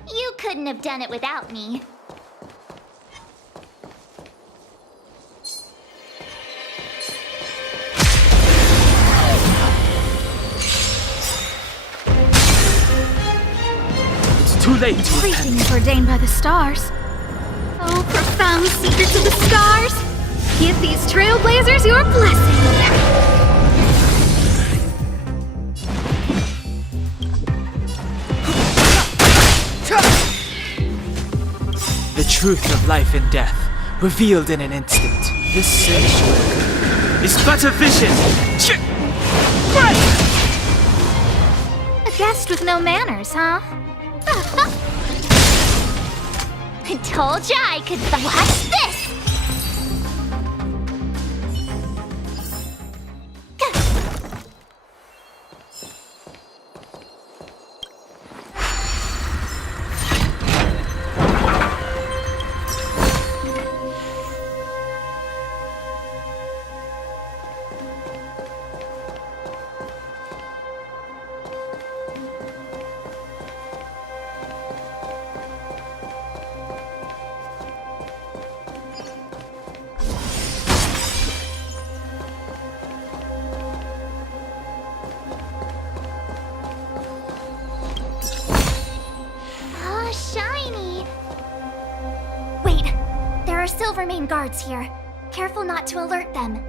You couldn't have done it without me. It's too late to Everything is ordained by the stars. Oh, profound secrets of the stars! Give these trailblazers your blessing! The truth of life and death, revealed in an instant. This sanctuary is but a vision. A guest with no manners, huh? I told ya I could watch this! Silvermane guards here. Careful not to alert them.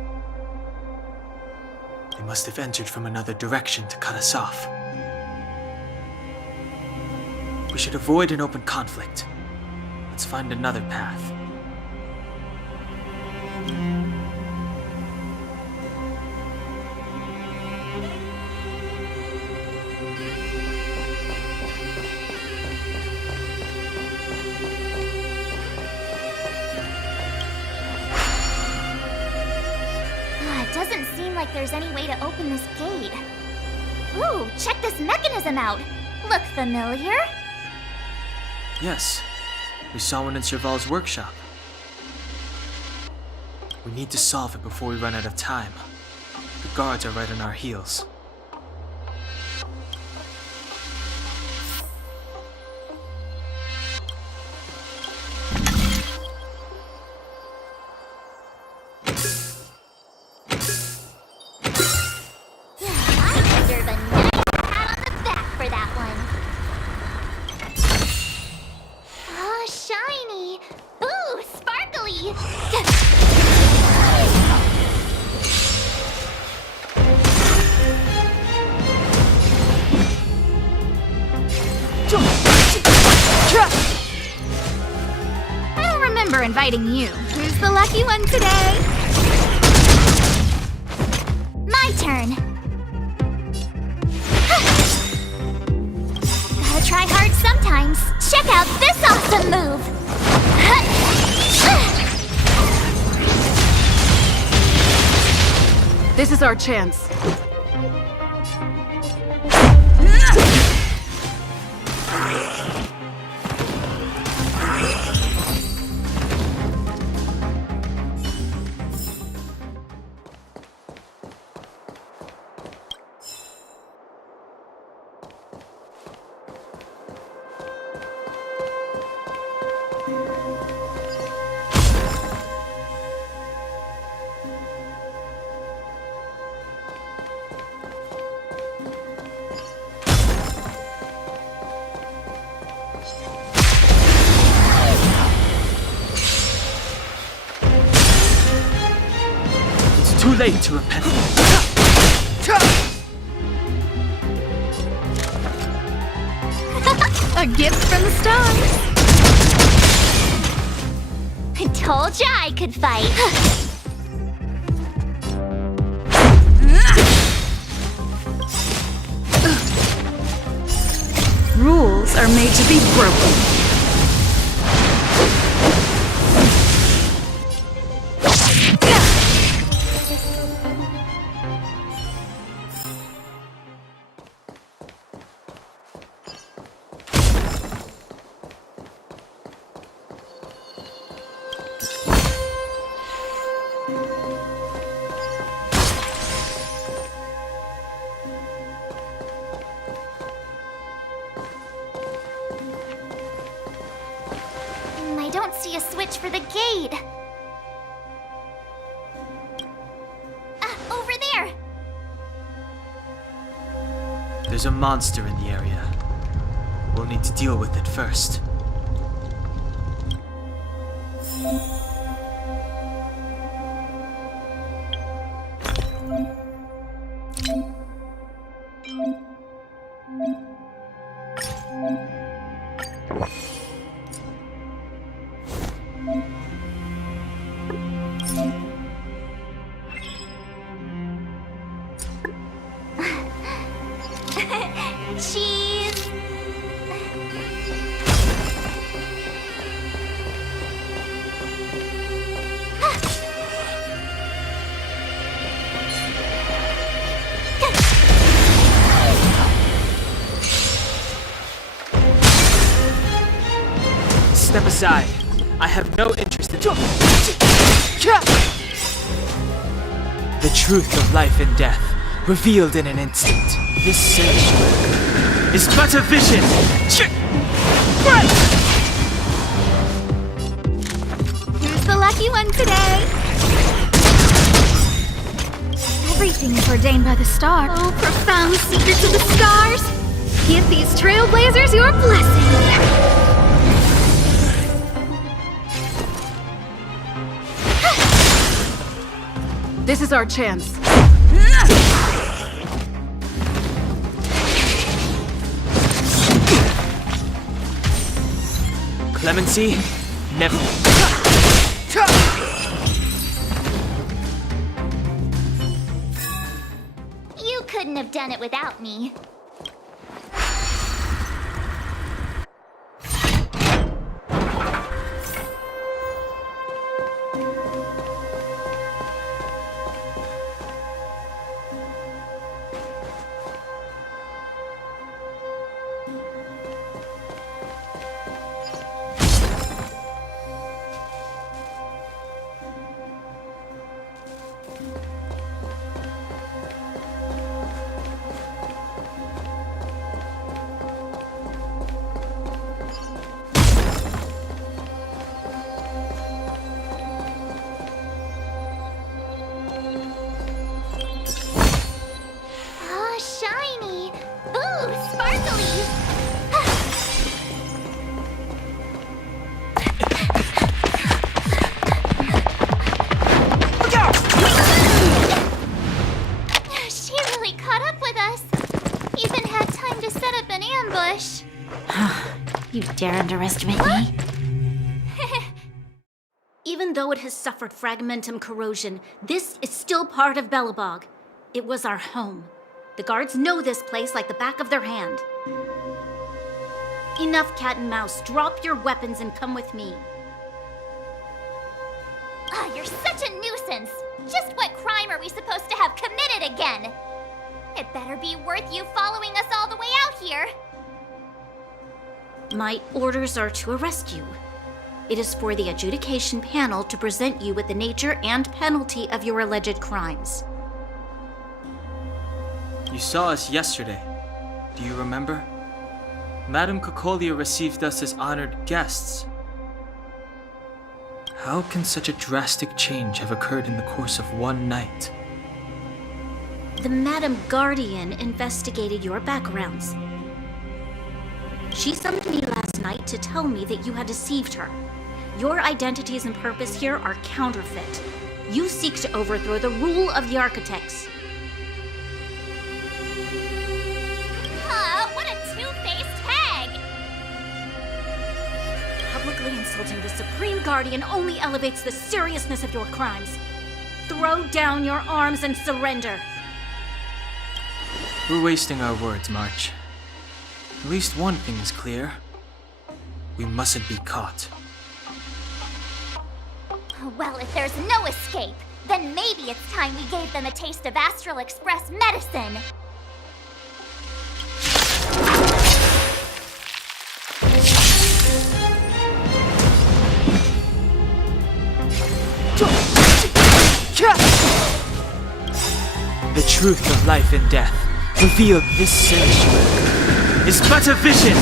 They must have entered from another direction to cut us off. We should avoid an open conflict. Let's find another path. Doesn't seem like there's any way to open this gate. Ooh, check this mechanism out. Look familiar? Yes, we saw one in Serval's workshop. We need to solve it before we run out of time. The guards are right on our heels. shiny. Ooh, sparkly! I don't remember inviting you. Who's the lucky one today? My turn. Gotta try hard sometimes. Check out this awesome move! This is our chance. Too late to repent. A gift from the stars. I told ya I could fight. Rules are made to be broken. I don't see a switch for the gate. Over there! There's a monster in the area. We'll need to deal with it first. Cheese! Step aside. I have no interest in... The truth of life and death, revealed in an instant. This sanctuary is but a vision! Who's the lucky one today? Everything's ordained by the stars. Oh, profound secrets of the stars! Give these trailblazers your blessing! This is our chance. Clemency? Never. You couldn't have done it without me. Dare underestimate me? Even though it has suffered fragmentum corrosion, this is still part of Belobog. It was our home. The guards know this place like the back of their hand. Enough cat and mouse. Drop your weapons and come with me. Ah, you're such a nuisance! Just what crime are we supposed to have committed again? It better be worth you following us all the way out here! My orders are to arrest you. It is for the adjudication panel to present you with the nature and penalty of your alleged crimes. You saw us yesterday. Do you remember? Madame Cocolia received us as honored guests. How can such a drastic change have occurred in the course of one night? The Madame Guardian investigated your backgrounds. She summoned me last night to tell me that you had deceived her. Your identities and purpose here are counterfeit. You seek to overthrow the rule of the architects. What a two-faced hag! Publicly insulting the Supreme Guardian only elevates the seriousness of your crimes. Throw down your arms and surrender. We're wasting our words, March. At least one thing is clear. We mustn't be caught. Well, if there's no escape, then maybe it's time we gave them a taste of Astral Express medicine. The truth of life and death, revealed this sanctuary, is but a vision!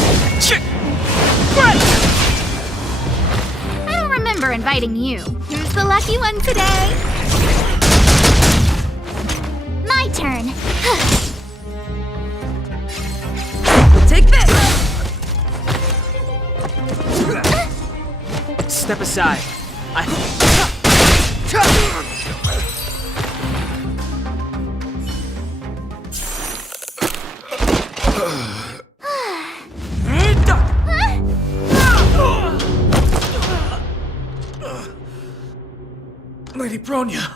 I don't remember inviting you. Who's the lucky one today? My turn. Take this! Step aside. Lady Bronya.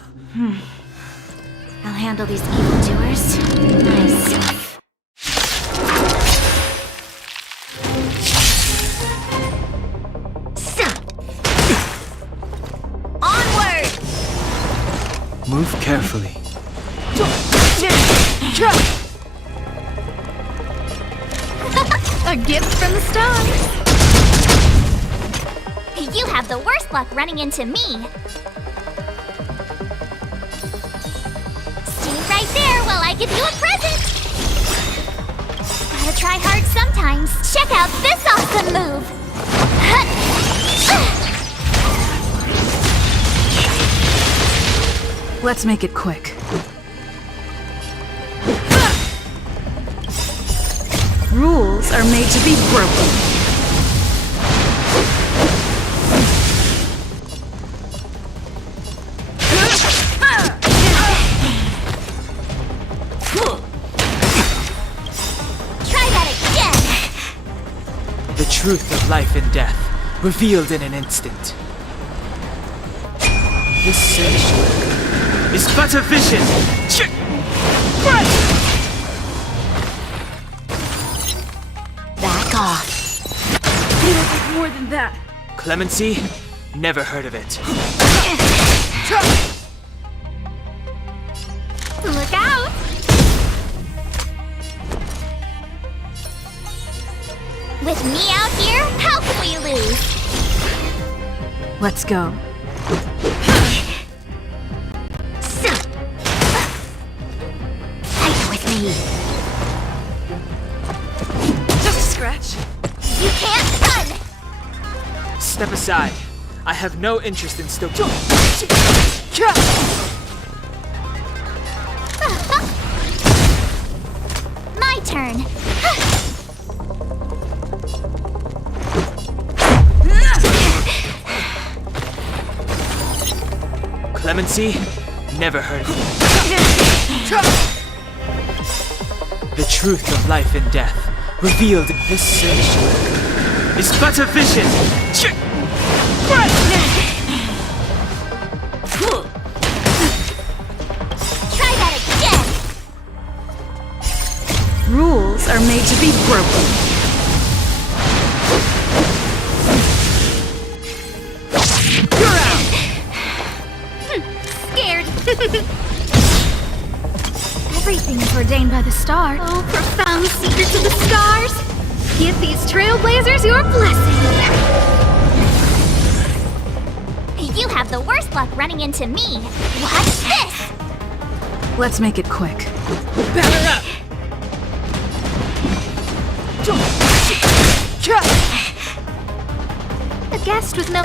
I'll handle these evildoers myself. Onward! Move carefully. A gift from the stars. You have the worst luck running into me. Stay right there while I give you a present. Gotta try hard sometimes. Check out this awesome move. Let's make it quick. Rules are made to be broken. Try that again. The truth of life and death, revealed in an instant. This sanctuary is but a vision! Back off. Feels like more than that. Clemency? Never heard of it. Look out! With me out here, how can we lose? Let's go. Fight with me. Just a scratch. You can't run! Step aside. I have no interest in still. My turn. Clemency? Never heard of it. The truth of life and death, revealed in this sanctuary, is but a vision. Try that again! Rules are made to be broken. You're out! Scared. Everything is ordained by the stars. Oh, profound secrets of the stars! Give these trailblazers your blessing! You have the worst luck running into me. Watch this! Let's make it quick. Batter up! A guest with no...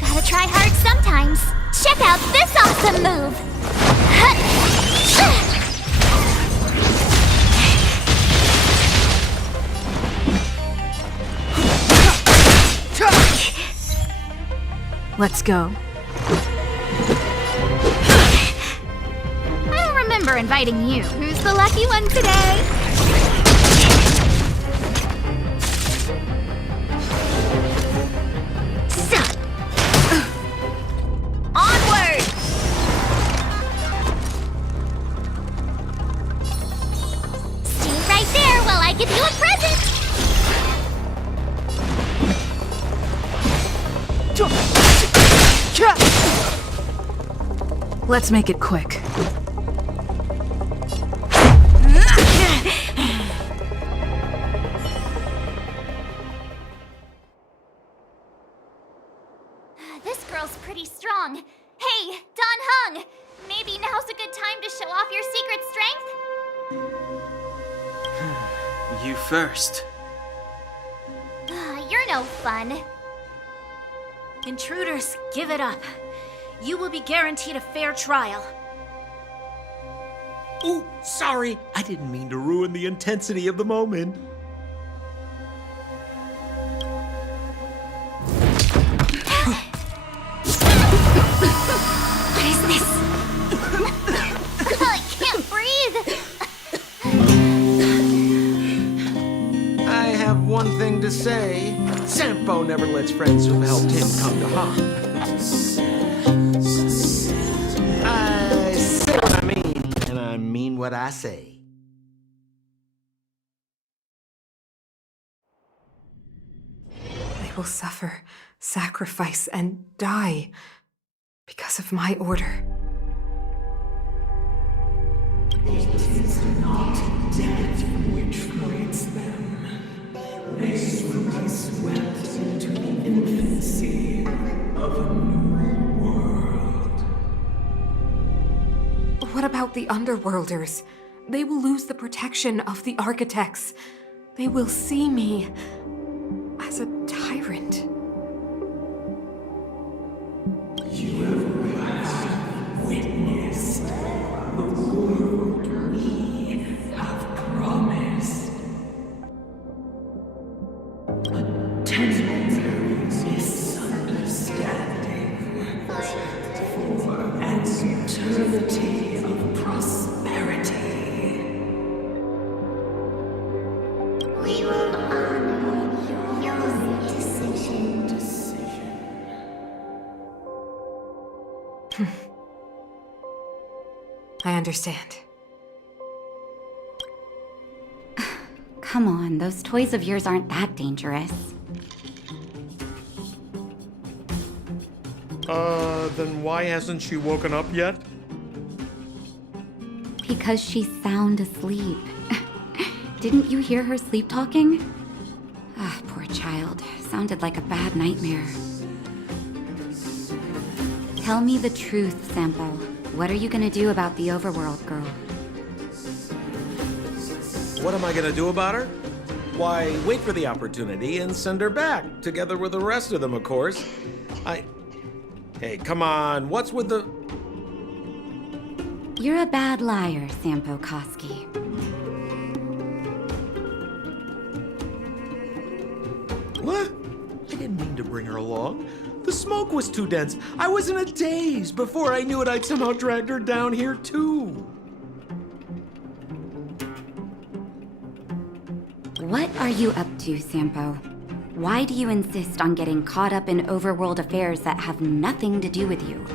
Gotta try hard sometimes. Check out this awesome move! Let's go. I don't remember inviting you. Who's the lucky one today? Onward! Stay right there while I give you a present! Let's make it quick. This girl's pretty strong. Hey, Don Hung! Maybe now's a good time to show off your secret strength? You first. You're no fun. Intruders, give it up. You will be guaranteed a fair trial. Ooh, sorry. I didn't mean to ruin the intensity of the moment. What is this? I can't breathe! I have one thing to say. Sampo never lets friends who've helped him come to harm. I say what I mean, and I mean what I say. They will suffer, sacrifice, and die because of my order. It is not death which frees them. They will be swept into the infancy of a new world. What about the Underworlders? They will lose the protection of the Architects. They will see me as a tyrant. You have last witnessed the world we have promised. A temporary misunderstanding for an eternity of prosperity. We will honor your decision. I understand. Come on, those toys of yours aren't that dangerous. Then why hasn't she woken up yet? Because she's sound asleep. Didn't you hear her sleep talking? Ah, poor child. Sounded like a bad nightmare. Tell me the truth, Sampo. What are you gonna do about the overworld girl? What am I gonna do about her? Why, wait for the opportunity and send her back, together with the rest of them, of course. Hey, come on, what's with the... You're a bad liar, Sampo Koski. What? I didn't mean to bring her along. The smoke was too dense. I was in a daze. Before I knew it, I'd somehow dragged her down here, too. What are you up to, Sampo? Why do you insist on getting caught up in overworld affairs that have nothing to do with you?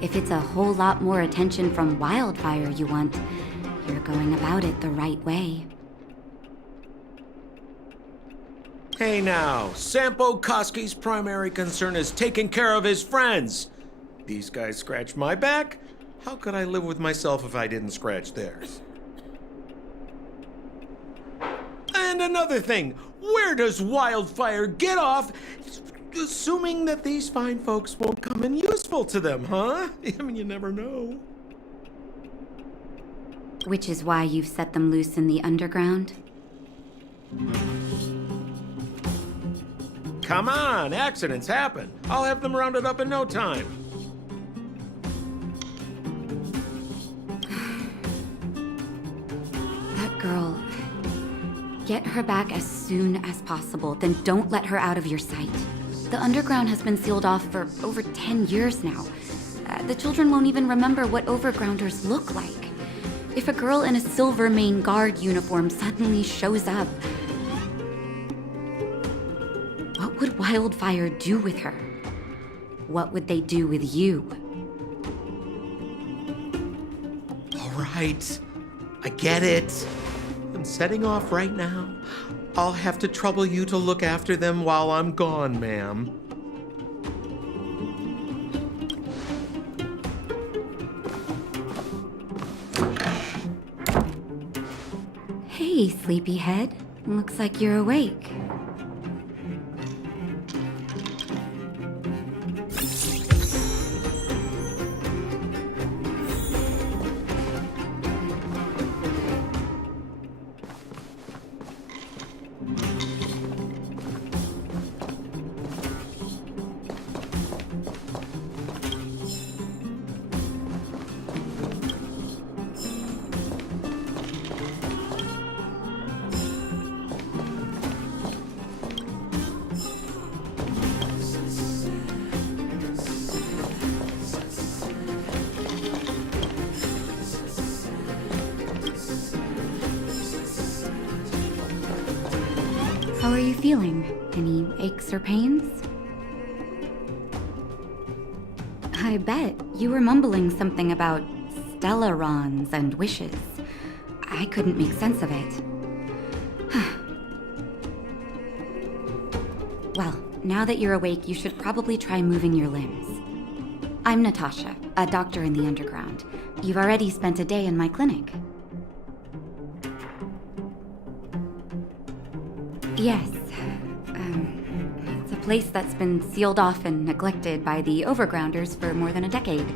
If it's a whole lot more attention from Wildfire you want, you're going about it the right way. Hey now, Sampo Koski's primary concern is taking care of his friends. These guys scratch my back. How could I live with myself if I didn't scratch theirs? And another thing, where does Wildfire get off assuming that these fine folks won't come in useful to them, huh? I mean, you never know. Which is why you've set them loose in the underground? Come on, accidents happen. I'll have them rounded up in no time. That girl... Get her back as soon as possible, then don't let her out of your sight. The underground has been sealed off for over 10 years now. The children won't even remember what overgrounders look like. If a girl in a Silvermane Guard uniform suddenly shows up, what would Wildfire do with her? What would they do with you? All right, I get it. I'm setting off right now. I'll have to trouble you to look after them while I'm gone, ma'am. Hey, sleepyhead. Looks like you're awake. How are you feeling? Any aches or pains? I bet you were mumbling something about stellarons and wishes. I couldn't make sense of it. Well, now that you're awake, you should probably try moving your limbs. I'm Natasha, a doctor in the underground. You've already spent a day in my clinic. Yes. It's a place that's been sealed off and neglected by the overgrounders for more than a decade.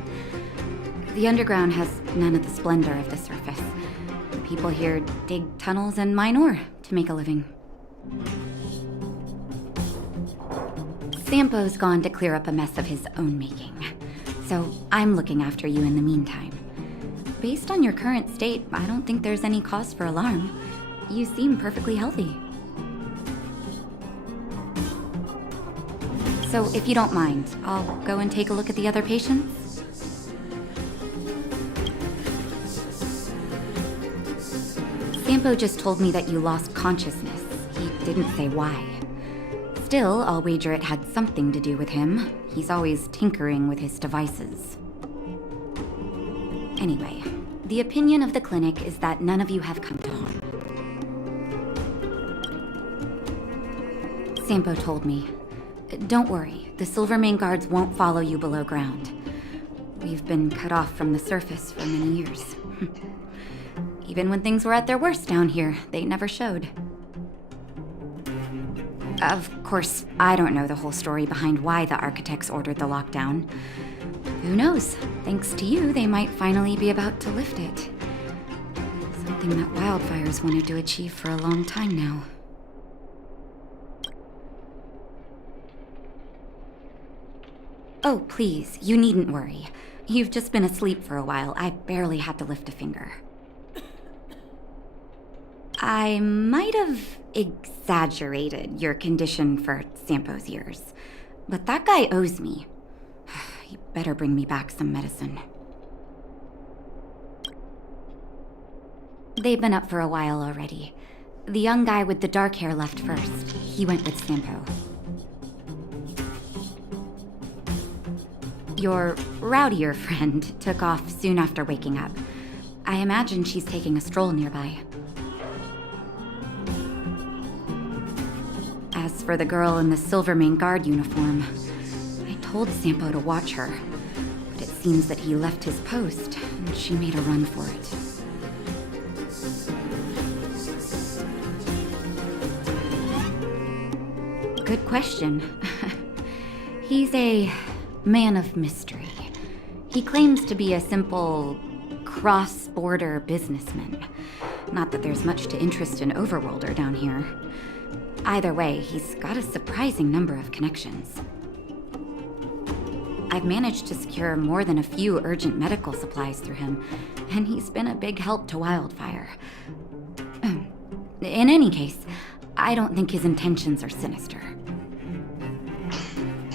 The underground has none of the splendor of the surface. The people here dig tunnels and mine ore to make a living. Sampo's gone to clear up a mess of his own making, so I'm looking after you in the meantime. Based on your current state, I don't think there's any cause for alarm. You seem perfectly healthy. So if you don't mind, I'll go and take a look at the other patients. Sampo just told me that you lost consciousness. He didn't say why. Still, I'll wager it had something to do with him. He's always tinkering with his devices. Anyway, the opinion of the clinic is that none of you have come to harm. Sampo told me. Don't worry, the Silvermane Guards won't follow you below ground. We've been cut off from the surface for many years. Even when things were at their worst down here, they never showed. Of course, I don't know the whole story behind why the architects ordered the lockdown. Who knows? Thanks to you, they might finally be about to lift it. Something that Wildfire's wanted to achieve for a long time now. Oh, please, you needn't worry. You've just been asleep for a while. I barely had to lift a finger. I might have exaggerated your condition for Sampo's years, but that guy owes me. You better bring me back some medicine. They've been up for a while already. The young guy with the dark hair left first. He went with Sampo. Your rowdier friend took off soon after waking up. I imagine she's taking a stroll nearby. As for the girl in the Silvermane Guard uniform, I told Sampo to watch her, but it seems that he left his post, and she made a run for it. Good question. He's a man of mystery. He claims to be a simple cross-border businessman. Not that there's much to interest an overworlder down here. Either way, he's got a surprising number of connections. I've managed to secure more than a few urgent medical supplies through him, and he's been a big help to Wildfire. In any case, I don't think his intentions are sinister.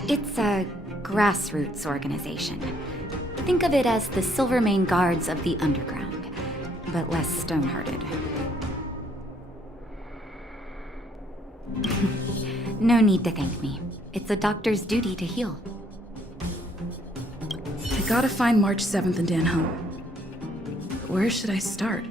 It's a grassroots organization. Think of it as the Silvermane Guards of the Underground, but less stone-hearted. No need to thank me. It's a doctor's duty to heal. I gotta find March 7th and Dan home. Where should I start?